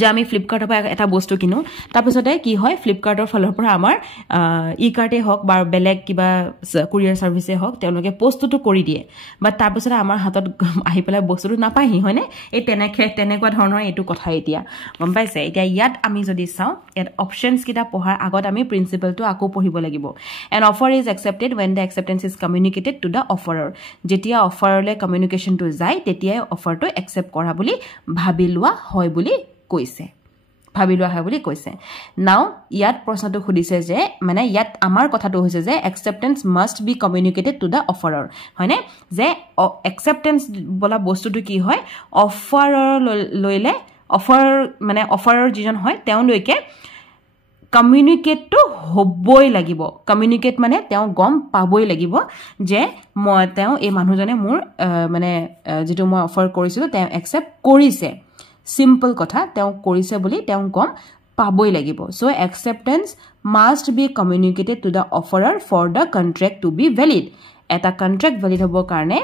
যে আমি ফ্লিপকাৰ্টৰ পৰা এটা বস্তু কিনো তাৰপিছতে কি হয় ফ্লিপকাৰ্টৰ ফালৰ পৰা আমাৰ ই কাৰ্টে হক বা বেলেগ কিবা কুৰিয়াৰ সাৰ্ভিসে হক তেওঁলোকে পোষ্টটো কৰি দিয়ে বাট তাৰপিছতে আমাৰ হাতত আহি পেলাই বস্তুটো নাপায়হি হয়নে এই তেনেকুৱা ধৰণৰ এটো কথা এতিয়া গম পাইছে এতিয়া ইয়াত আমি যদি চাও ইয়াত অপচনস কিটা পঢ়াৰ আগত আমি প্ৰিন্সিপলটো আকৌ পঢ়িব লাগিব an offer is accepted when the acceptance is communicated to the offerer যেতিয়া অফাৰলে কমিউনিকেশনটো যায় তেতিয়া অফাৰটো একসেপ্ট কৰা বুলি ভাবি লোৱা হয় বুলি কৈছে ভাবি লোৱা হয় বুলি কৈছে নাও ইয়াত প্ৰশ্নটো খুদিছে যে মানে ইয়াত আমাৰ কথাটো হৈছে যে acceptance must be communicated to the offerer হয়নে যে acceptance বলা বস্তুটো কি হয় অফাৰৰ লইলে অফাৰ মানে অফাৰৰ যিজন হয় তেওঁ লৈকে কমিউনিকেট টু হবই লাগিব কমিউনিকেট মানে তেওঁ গম পাবই লাগিব যে মই তেওঁ এই মানুহজনে মোৰ মানে যেটো মই অফাৰ কৰিছিল তেওঁ একসেপ্ট কৰিছে simple কথা তেওঁ কৰিছে বুলি তেওঁ গম পাবই লাগিব so acceptance must be communicated to the offerer for the contract to be valid এটা contract valid হ'ব কাৰণে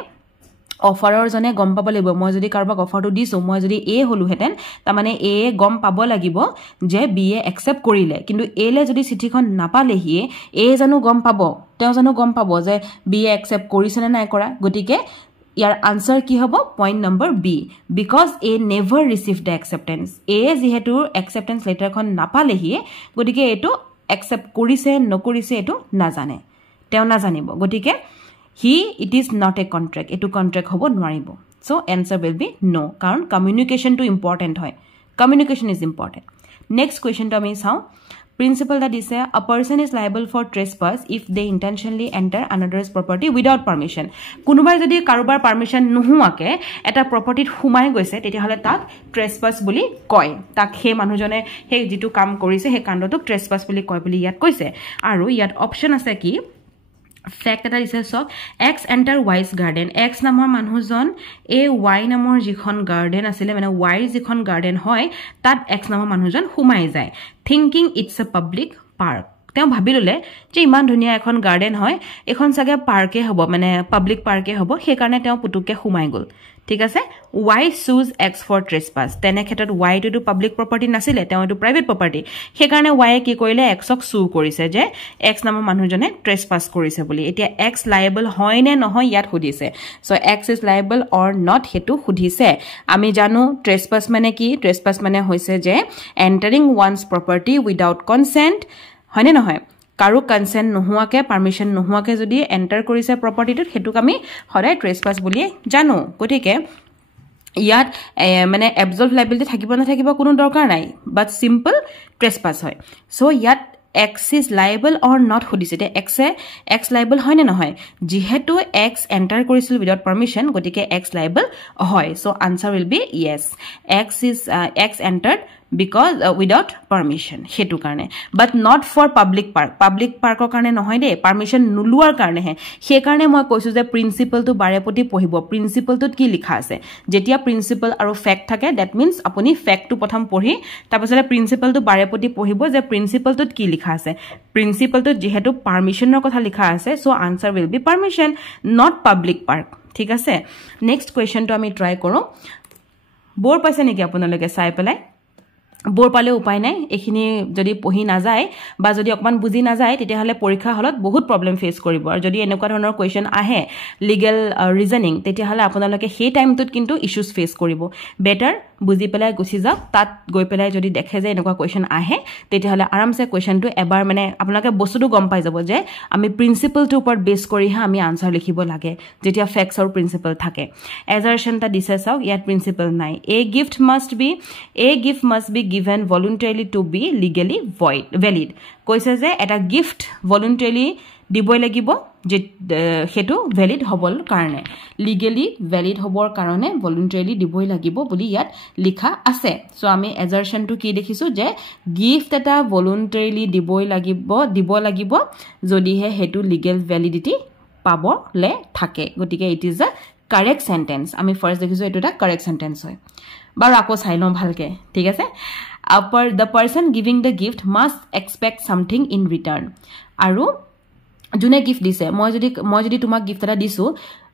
অফাৰৰ জনে গম পাব লাগিব মই যদি কাৰবাক অফাৰটো দিছো মই যদি এ হলু হেতেন তা মানে এ গম পাব লাগিব যে বি এ একসেপ্ট কৰিলে কিন্তু এ লে যদি চিঠিখন নাপালেহি এ জানো গম পাব তেওঁ জানো গম পাব যে বি এ একসেপ্ট কৰিছে নে নাই কৰা গটিকে ইয়াৰ আনসাৰ কি হ'ব point number B because a never received the acceptance a যেহেতু acceptance letter খন নাপালেহি গটিকে এটো accept কৰিছে নকৰিছে এটো নাজানে তেওঁ নাজানিব গটিকে it is not a contract এটো contract হ'ব নোৱাৰিব so answer will be no কাৰণ communication to important হয় communication is important next question to আমি চাও principle that is a person is liable for trespass if they intentionally enter another's property without permission কোনোবাই যদি কাৰোবাৰ permission নোহুৱাকে এটা প্ৰপাৰ্টিত হুমাই গৈছে তেতিয়াহলে তাক trespass বুলি কয় তাক হে মানুহজনে হে যেটো কাম কৰিছে হে কাণ্ডটোক trespass বুলি কয় বুলি ইয়াত কৈছে আৰু ইয়াত অপচন আছে কি ফ্যাক্ট এটা দিছে সক x enter y's garden x নামৰ মানুহজন এ y নামৰ যিখন গাৰ্ডেন আছিল মানে y যিখন গাৰ্ডেন হয় তাত x নামৰ মানুহজন হুমাই যায় thinking it's a public park তেওঁ ভাবিললে যে ইমান ধুনিয়া এখন গাৰ্ডেন হয় এখন সাগে পাৰ্কে হ'ব মানে পাব্লিক পাৰ্কে হ'ব সেই কাৰণে তেওঁ পুতুকে হুমাই গল ঠিক আছে y choose x for trespass তেনে ক্ষেত্ৰত y টু পাব্লিক প্ৰপাৰ্টি নাছিলে তেওঁ এটো প্ৰাইভেট প্ৰপাৰ্টি সেই কাৰণে y কি কৰিলে x ক সু কৰিছে যে x নামৰ মানুহজনে trespass কৰিছে বুলি এতিয়া x liable হয় নে নহয় ইয়াত খুদিছে so x is liable or not হেতু খুদিছে আমি জানো trespass মানে কি trespass মানে হৈছে যে entering one's property without consent হয়নে নহয় কাৰো কনসেন্ট নোহোৱাকে পাৰমিশন নোহোৱাকে যদি এন্টাৰ কৰিছে প্ৰপাৰ্টিটোত হেতুক আমি হৰাই ট্ৰেসপাস বুলি জানো গটিকে ইয়াত মানে এবজলভ লাইবিলিটি থাকিব না থাকিব কোনো দৰকাৰ নাই বাট সিম্পল ট্ৰেসপাস হয় সো ইয়াত x is liable or not খুদিছে তে x liable হয় নে নহয় যেহেতু x এন্টাৰ কৰিছিল উইদাউট পাৰমিশন গটিকে x liable হয় so answer will be yes x entered because without permission হেতু কাৰণে but not for public parkৰ কাৰণে নহয় দে পাৰমিশন নুলুৱাৰ কাৰণে হে সেই কাৰণে মই কৈছো যে প্ৰিন্সিপলটো বাৰেপতি পঢ়িব প্ৰিন্সিপলটোত কি লিখা আছে যেতিয়া প্ৰিন্সিপল আৰু ফ্যাক্ট থাকে দ্যাট মিন্স আপুনি ফ্যাক্টটো প্ৰথম পঢ়ি তাৰপিছতে প্ৰিন্সিপলটো বাৰেপতি পঢ়িব যে প্ৰিন্সিপলটোত কি লিখা আছে প্ৰিন্সিপলটোত যেহেতু পাৰমিশনৰ কথা লিখা আছে so answer will be permission not public park ঠিক আছে নেক্সট কোৱেশ্চনটো আমি ট্ৰাই কৰো বৰ পাইছে নেকি আপোনালোকে চাই পেলাই বৰ পালে উপায় নাই এখিনি যদি পঢ়ি না যায় বা যদি অকমান বুজি না যায় তেতিয়াহলে পৰীক্ষা হলত বহুত প্ৰবলেম ফেস কৰিব আৰু যদি এনেকুৱা ধৰণৰ কোৱেশ্চন আহে লিগ্যাল ৰিজনিং তেতিয়াহলে আপোনালোকে সেই টাইমটোত কিন্তু ইস্যুজ ফেস কৰিব বেটাৰ বুজি পেলাই গুছি যাওক তাত গৈ পেলাই যদি দেখে যে এনেকুৱা কোৱেশ্চন আহে তেতিয়াহলে আৰামছে কোৱেশ্চনটো এবাৰ মানে আপোনালোকে বস্তুটো গম পাই যাব যে আমি প্ৰিন্সিপলটোৰ ওপৰত বেস কৰিহে আমি আনসাৰ লিখিব লাগে যেতিয়া ফ্যাক্টছ আৰু প্ৰিন্সিপল থাকে এজাৰশন টা দিছে চাওক ইয়াত প্ৰিন্সিপল নাই a gift must be given voluntarily to be legally valid কৈছে যে এটা গিফট voluntarily দিবই লাগিব যে হেতু ভ্যালিড হবল কাৰণে লিগেলি ভ্যালিড হবৰ কাৰণে voluntarily দিবই লাগিব বুলি ইয়াত লিখা আছে সো আমি এজাৰশনটো কি দেখিছো যে গিফট এটা voluntarily দিব লাগিব যদিহে হেতু লিগেল ভ্যালিডিটি পাবলে থাকে গতিকে it is a correct sentence আমি ফার্স্ট দেখিছো এটা কারেক্ট সেন্টেন্স হয় বাৰ আকৌ চাই লওঁ ভালকে ঠিক আছে the person giving the gift must expect something in return আৰু জুনে গিফট দিছে মই যদি তোমাক গিফট এটা দিছো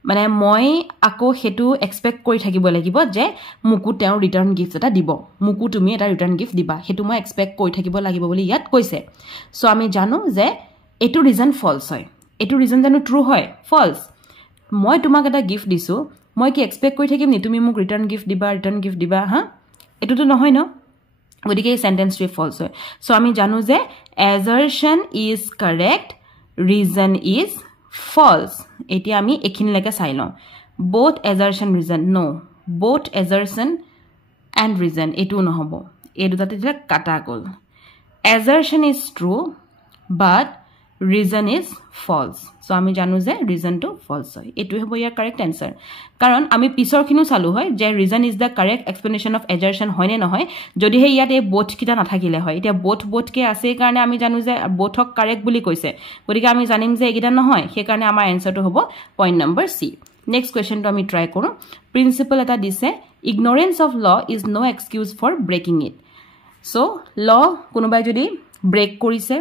মানে মই আকৌ হেতু এক্সপেক্ট কৰি থাকিব লাগিব যে মুকু তেওঁ ৰিটাৰ্ন গিফট এটা দিব মুকু তুমি এটা ৰিটাৰ্ন গিফট দিবা হেতু মই এক্সপেক্ট কৰি থাকিব লাগিব বুলি ইয়াত কৈছে সো আমি জানো যে এটো ৰিজন ফলস হয় এটো ৰিজন জানো ট্ৰু হয় ফলস মই তোমাক এটা গিফট দিছো মই কি এক্সপেক্ট কৰি থাকিম নি তুমি মোক ৰিটাৰ্ন গিফট দিবা হা এটোটো নহয় ন গতিকে এই সেন্টেন্সটো ফলস হয় সো আমি জানো যে assertion is correct reason is false এতিয়া আমি এখিনলৈকে চাই লওঁ both assertion reason no both assertion and reason এটো নহব এই দুটাতে এটা কাটা গল assertion is true but reason is false so আমি জানো যে reason to false হয় এটো হ'ব ইয়াৰ কাৰেক্ট आंसर কাৰণ আমি পিছৰ খিনু চালু হয় যে reason is the correct explanation of assertion হয়নে নহয় যদি হে ইয়াত এই both কিটা নাথাকিলে হয় এতিয়া both কে আছে কাৰণে আমি জানো যে both হক কাৰেক্ট বুলি কৈছে গতিকে আমি জানিম যে একিটা নহয় সেই কাৰণে আমাৰ आंसरটো হ'ব পইণ্ট নম্বৰ সি নেক্সট কোৱেশ্চনটো আমি ট্ৰাই কৰো প্ৰিন্সিপল এটা দিছে ignorance of law is no excuse for breaking it so law কোনোবাই যদি ব্রেক কৰিছে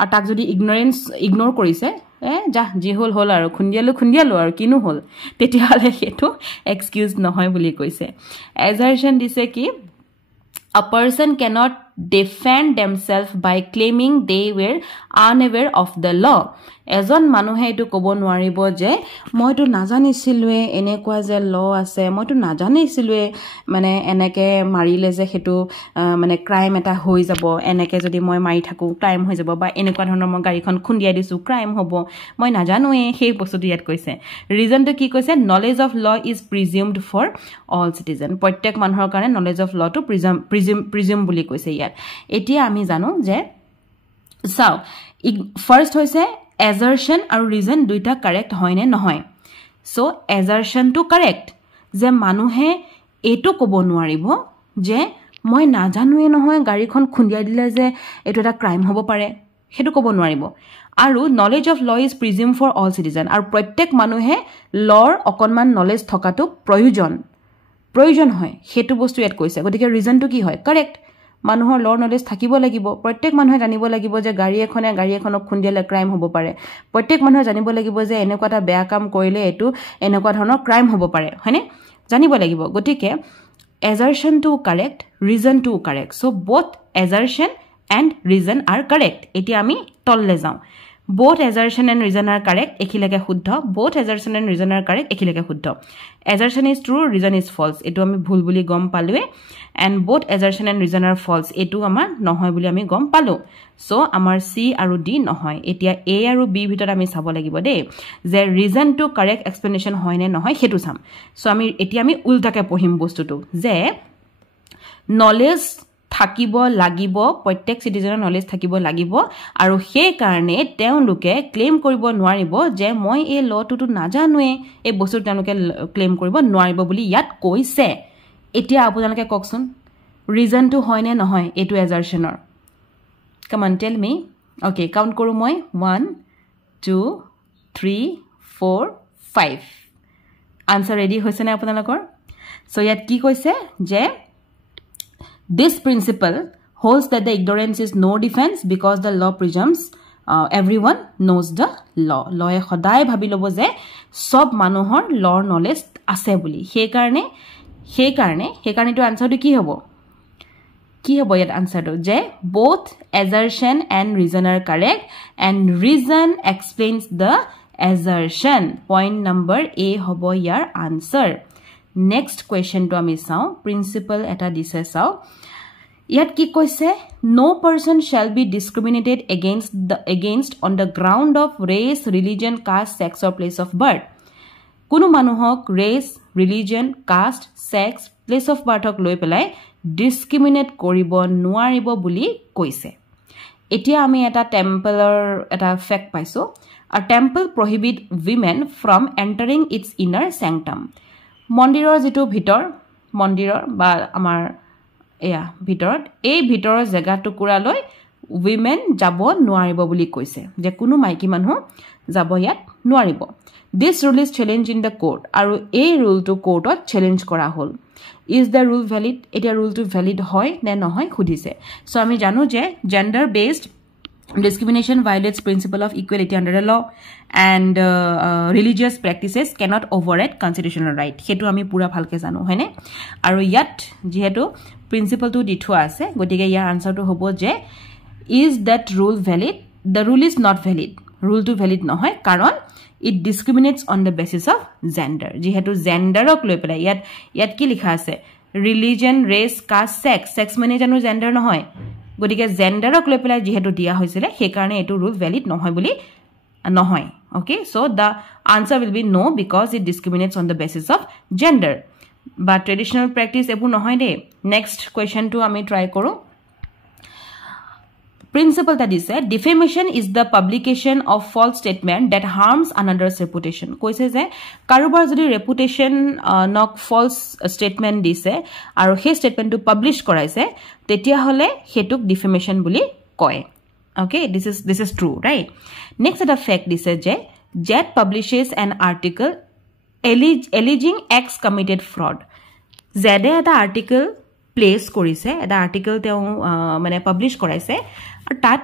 আৰু তাক যদি ইগনোৰ কৰিছে যা জি হল আৰু খুন্দিয়ালো আৰু কিনো হল তেতিয়াহলে হেতু এক্সকিউজ নহয় বুলি কৈছে assertion দিছে কি a person cannot defend themselves by claiming they were unaware of the law এজন মানুহে এটো কব নোৱাৰিব যে মইটো নাজানিছিলুৱে এনেকুৱা যে ল আছে মইটো নাজানিছিলুৱে মানে এনেকে মাৰিলে যে হেতু মানে ক্ৰাইম এটা হৈ যাব এনেকে যদি মই মাৰি থাকো ক্ৰাইম হৈ যাব বা এনেকুৱা ধৰণৰ মই গাড়ীখন খুন্দিয়াই দিছো ক্ৰাইম হ'ব মই নাজানোৱে সেই বস্তুটো ইয়াত কৈছে ৰিজনটো কি কৈছে knowledge of law is presumed for all citizen প্ৰত্যেক মানুহৰ কাৰণে knowledge of law to presume বুলি কৈছে ইয়াত এতিয়া আমি জানো যে চাও ফাৰ্স্ট হৈছে assertion আৰু reason দুইটা correct হয় নে নহয় so assertion to correct যে মানুহে এটো কব নোৱাৰিব যে মই নাজানোৱে নহয় গাড়ীখন খুন্দিয়াই দিলে যে এটো এটা ক্ৰাইম হ'ব পাৰে হেতু কব নোৱাৰিব আৰু knowledge of law is presumed for all citizen আৰু প্ৰত্যেক মানুহে লৰ অকনমান knowledge থকাটো প্ৰয়োজন হয় হেতু বস্তু ইয়াত কৈছে গতিকে ৰিজনটো কি হয় কাৰেক্ট মানুহৰ লৰ নলেজ থাকিব লাগিব প্ৰত্যেক মানুহে জানিব লাগিব যে গাড়ী এখনক খুন্দিয়ালে ক্ৰাইম হ'ব পাৰে প্ৰত্যেক মানুহে জানিব লাগিব যে এনেকুৱা এটা বেয়া কাম কৰিলে এটো এনেকুৱা ধৰণৰ ক্ৰাইম হ'ব পাৰে হয়নে জানিব লাগিব গতিকে assertion to correct reason to correct so both assertion and reason are correct এতিয়া আমি তললে যাও both assertion and reason are correct এখিলেকে শুদ্ধ both assertion and reason are correct এখিলেকে শুদ্ধ assertion is true reason is false এটো আমি ভুল বুলি গম পালোৱে and both assertion and reason are false এটো আমাৰ নহয় বুলি আমি গম পালো so আমাৰ c আৰু d নহয় এতিয়া a আৰু b ভিতৰত আমি চাব লাগিব দে যে reason to correct explanation হয় নে নহয় হেতু চাম so আমি এতিয়া আমি উল্টাকে পঢ়িম বস্তুটো যে knowledge থাকিব লাগিব প্ৰত্যেক সিটিজেনৰ নলেজ থাকিব লাগিব আৰু সেই কাৰণে তেওঁলোকে ক্লেম কৰিব নোৱাৰিব যে মই এই লটোটো নাজানোৱে এই বস্তুটো তেওঁলোকে ক্লেম কৰিব নোৱাৰিব বুলি ইয়াত কৈছে এতিয়া আপোনালোকে কওকচোন ৰিজনটো হয় নে নহয় এটো assertionৰ come on tell me okay count কৰো মই 1 2 3 4 5 আনসাৰ ৰেডি হৈছে নে আপোনালোকৰ সো ইয়াত কি কৈছে যে this principle holds that the ignorance is no defense because the law presumes everyone knows the law law সদায় ভাবি লব যে সব মানুহৰ law knowledge আছে বুলি সেই কাৰণে সেইকাৰণে তো আনসাৰটো কি হ'ব ইয়াত আনসাৰটো যে both assertion and reason are correct and reason explains the assertion. Point number A হ'ব ইয়াৰ answer. Next question to আমি চাওঁ principle এটা দিছে চাওঁ ইয়াত কি কৈছে no person shall be discriminated against on the ground of race, religion, caste, sex or place of birth. কোনো মানুহক race, religion, caste, sex, place of birth হক লৈ পেলাই discriminate কৰিব নোৱাৰিব বুলি কৈছে এতিয়া আমি এটা টেম্পলৰ এটা ফেক্ট পাইছো a temple prohibit women from entering its inner sanctum মন্দিৰৰ যেটো ভিতৰ মন্দিৰৰ বা আমাৰ এয়া ভিতৰত এই ভিতৰৰ জায়গা টুকুৰা লৈ women যাব নোৱাৰিব বুলি কৈছে যে কোনো মাইকী মানুহ যাব ইয়াত নোৱাৰিব this rule is challenged in the court আৰু এই ৰুলটো কোৰ্টত চ্যালেঞ্জ কৰা হ'ল is the rule valid এটা ৰুলটো ভ্যালিড হয় নে নহয় খুদিছে সো আমি জানো যে gender based discrimination violates principle of equality under the law and religious practices cannot override constitutional right হেতু আমি পুরা ভালকে জানো হয়নে আৰু ইয়াত যেহেতু প্ৰিন্সিপল টো দিঠোৱা আছে গতিকে ইয়াৰ আনসাৰটো হ'ব যে is that rule valid the rule is not valid rule to valid নহয় কাৰণ it discriminates on the basis of gender যেহেতু genderক লৈ পেলাই ইয়াত কি লিখা আছে religion race caste sex মানে জানো gender নহয় গতিকে genderক লৈ পেলাই যেহেতু দিয়া হৈছিল সেই কাৰণে এটো rule valid নহয় বুলি নহয় okay so the answer will be no because it discriminates on the basis of gender but traditional practice ebu নহয় de next question to ami try koro principle that is said defamation is the publication of false statement that harms another's reputation koise je karobar jodi reputation nok false statement dise aru he statement to publish koraise tetia hole hetuk defamation boli koy okay this is true right next the fact dise je jet publishes an article alleging X committed fraud zede eta article place korise eta article te mane publish koraise are tat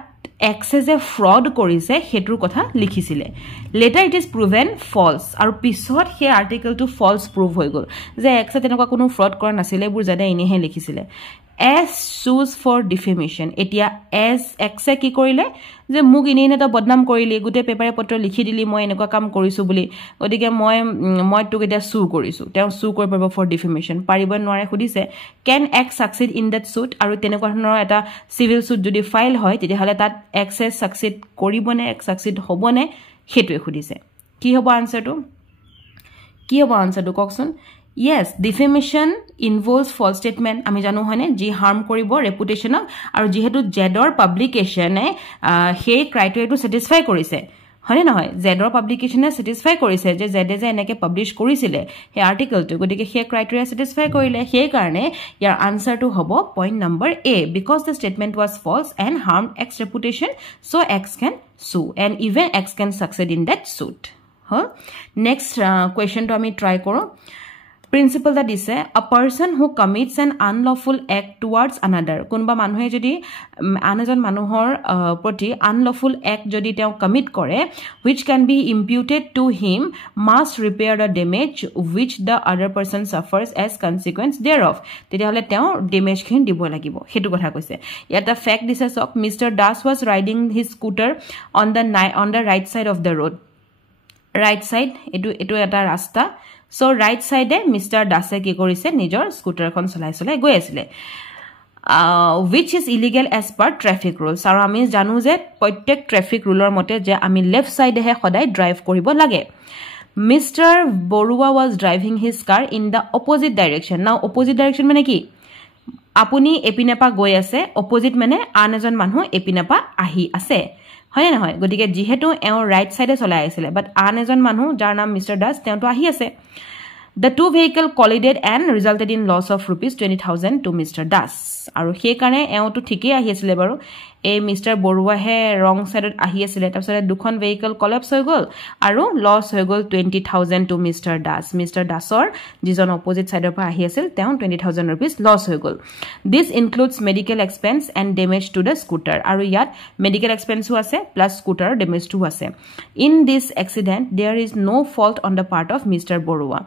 X যে fraud কৰিছে হেতুৰ কথা লিখিছিলে later it is proven false আৰু পিছত হে article to false prove হৈ গল যে X তেনেকুৱা কোনো fraud কৰা নাছিলে বুৰ জানে ইনেহে লিখিছিলে as sues for defamation এতিয়া as X কি কৰিলে যে মুক ইনে তো বদনাম কৰিলি গুটে পেপাৰে পত্ৰ লিখি দিলি মই এনেকুৱা কাম কৰিছো বুলি গতিকে মই তোক এটা সু কৰিছো তেও সু কৰিব পাৰিব ফৰ ডিফেমেশন পাৰিব নোৱাৰে খুদিছে can X succeed in that suit আৰু তেনেকুৱা ধৰণৰ এটা সিভিল সুট যদি ফাইল হয় তেতিয়া হলে তাত X succeed কৰিবনে X succeed হ'বনে হেতুৱে খুদিছে কি হ'ব আনসাৰটো ককচোন yes defamation involves false statement আমি জানো হয়নে জি harm কৰিব reputation আৰু যেহেতু জেডৰ পাবলিকেশনে হে ক্ৰাইটেৰিয়াটো স্যাটিসফাই কৰিছে হয়নে নহয় জেডৰ পাবলিকেশনে স্যাটিসফাই কৰিছে যে জেডে যে এনেকে পাবলিশ কৰিছিলে হে আৰ্টিকেলটো গতিকে হে ক্ৰাইটেৰিয়া স্যাটিসফাই কৰিলে হে কাৰণে ইয়াৰ আনসাৰটো হ'ব point number A because the statement was false and harmed X reputation so X can sue and even X can succeed in that suit next question to আমি try কৰো principle that is a person who commits an unlawful act towards another kunba manhoe jodi anajon manuhor proti unlawful act jodi teo commit kore which can be imputed to him must repair the damage which the other person suffers as consequence thereof tete hole teo damage khin dibo lagibo hetu kotha koise yata fact this is of Mr. Das was riding his scooter on the right side of the road right side etu eta rasta so right side Mr. Dase ki korise nijor scooter kon solai goi asile which is illegal as per traffic rules aru ami janu je prottek traffic ruler mote je ami left side he khodai drive koribo lage Mr. Borua was driving his car in the opposite direction now opposite direction mane ki apuni epinapa goi ase opposite mane anejon manhu epinapa ahi ase হয় না হয় গটিকে যেহেতু এও right সাইডে চলাই আইছিলে বাট আন এজন মানুহ যাৰ নাম মিস্টাৰ দাস তেওটো আহি আছে the two vehicle collided and resulted in loss of rupees 20,000 to Mr. Das আৰু সেই কাৰণে এওটো ঠিকই আহি আছিল বাৰু এই মিস্টাৰ বৰুৱাহে ৰং সাইডত আহি আছিল তাৰপিছত দুখন ভেহিকল কলাপস হৈ গল আৰু লস হৈ গল 20000 টু মিস্টাৰ দাসৰ যিজন অপোজিট সাইডৰ পৰা আহি আছিল তেওঁ 20000 rupees লস হৈ গল this includes medical expense and damage to the scooter আৰু ইয়াত মেডিকেল এক্সপেন্সও আছে প্লাস স্কুটাৰ ডেমেজটো আছে in this accident there is no fault on the part of mister Barua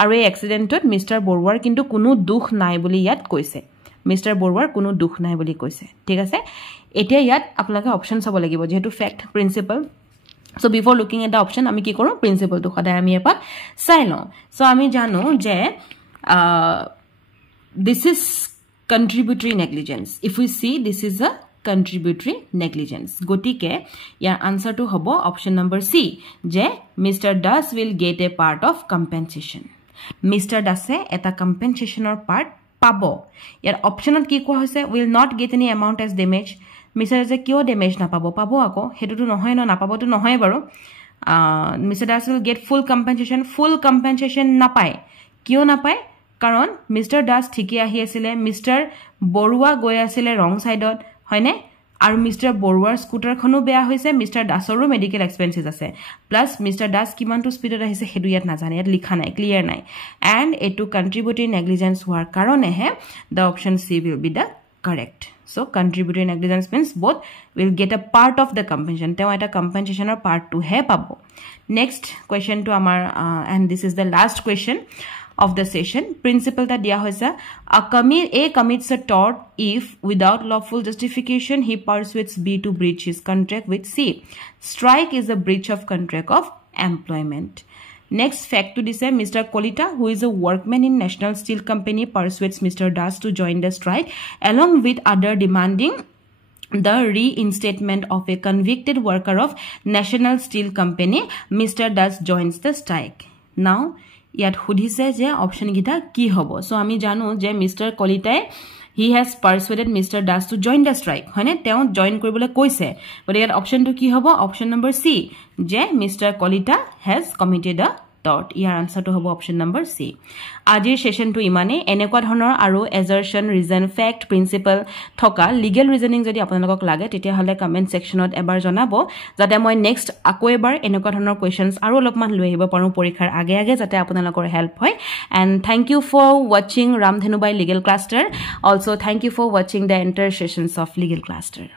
আৰু এই এক্সিডেন্টত মিস্টাৰ বৰুৱাৰ কিন্তু কোনো দুখ নাই বুলি ইয়াত কৈছে মিস্টাৰ বৰুৱাৰ কোনো দুখ নাই বুলি কৈছে ঠিক আছে এতিয়া ইয়াত আপোনালোকে অপচন চাব লাগিব যেহেতু fact principle So before looking at the option, আমি কি কৰো principle to সদায় আমি এপাক চাই লওঁ so আমি জানো যে this is contributory negligence if we see this is a contributory negligence গটিকে ইয়াৰ আনসাৰটো হ'ব option number C যে Mr. Das will get a part of compensation Mr. Dase এটা compensationৰ part পাব ইয়াৰ অপচনত কি কোৱা হৈছে will not get any amount as damage mister যে কিয় ড্যামেজ না পাবো আকৌ হেতুটো নহয় না পাবতো নহয় বাৰু mister Das will get full compensation না পায় কিয় না পায় কাৰণ মিস্টাৰ দাস ঠিকই আহি আছিল মিস্টাৰ বৰুৱা গৈ আছিল ৰং সাইডত হয়নে আৰু মিস্টাৰ বৰুৱাৰ স্কুটাৰখনো বেয়া হৈছে মিস্টাৰ দাসৰো মেডিকেল এক্সপেন্সেস আছে প্লাস মিস্টাৰ দাস কিমানটো স্পিডত আহিছে হেতু ইয়াত নাজানে ইয়াত লিখা নাই ক্লিয়াৰ নাই এন্ড এটো কন্ট্ৰিবিউটৰি নেগলিজেন্স হোৱাৰ কাৰণেহে the option C will be the correct so contributory negligence means both will get a part of the compensation teo eta compensation or part to he pabo next question to amar and this is the last question of the session principle ta dia hoisa a commits a tort if without lawful justification he persuades B to breach his contract with C strike is a breach of contract of employment Next fact to this Mr. Kolita, who is a workman in National Steel Company, persuades Mr. Das to join the strike along with other demanding the reinstatement of a convicted worker of National Steel Company. Mr. Das joins the strike. Now, yat hudise je option gita ki hobo. So, ami janu je Mr. Kolita he has persuaded Mr. Das to join the strike. Hoine teo join koribole koise. But yat option to ki hobo? Option number C. Je Mr. Kolita has committed a tort. Your answer to hobo option number C. Ajir session to imane enekwa dhonor aru assertion, reason, fact, principle thoka legal reasoning jodi apnalok lage tetia hole comment section ot ebar janabo jate moi next ako ebar enekwa dhonor questions aru olopman loi hibo paru porikhar age jate apnalokor help hoy and thank you for watching Ramdhenu by Legal Cluster also thank you for watching the entire sessions of Legal Cluster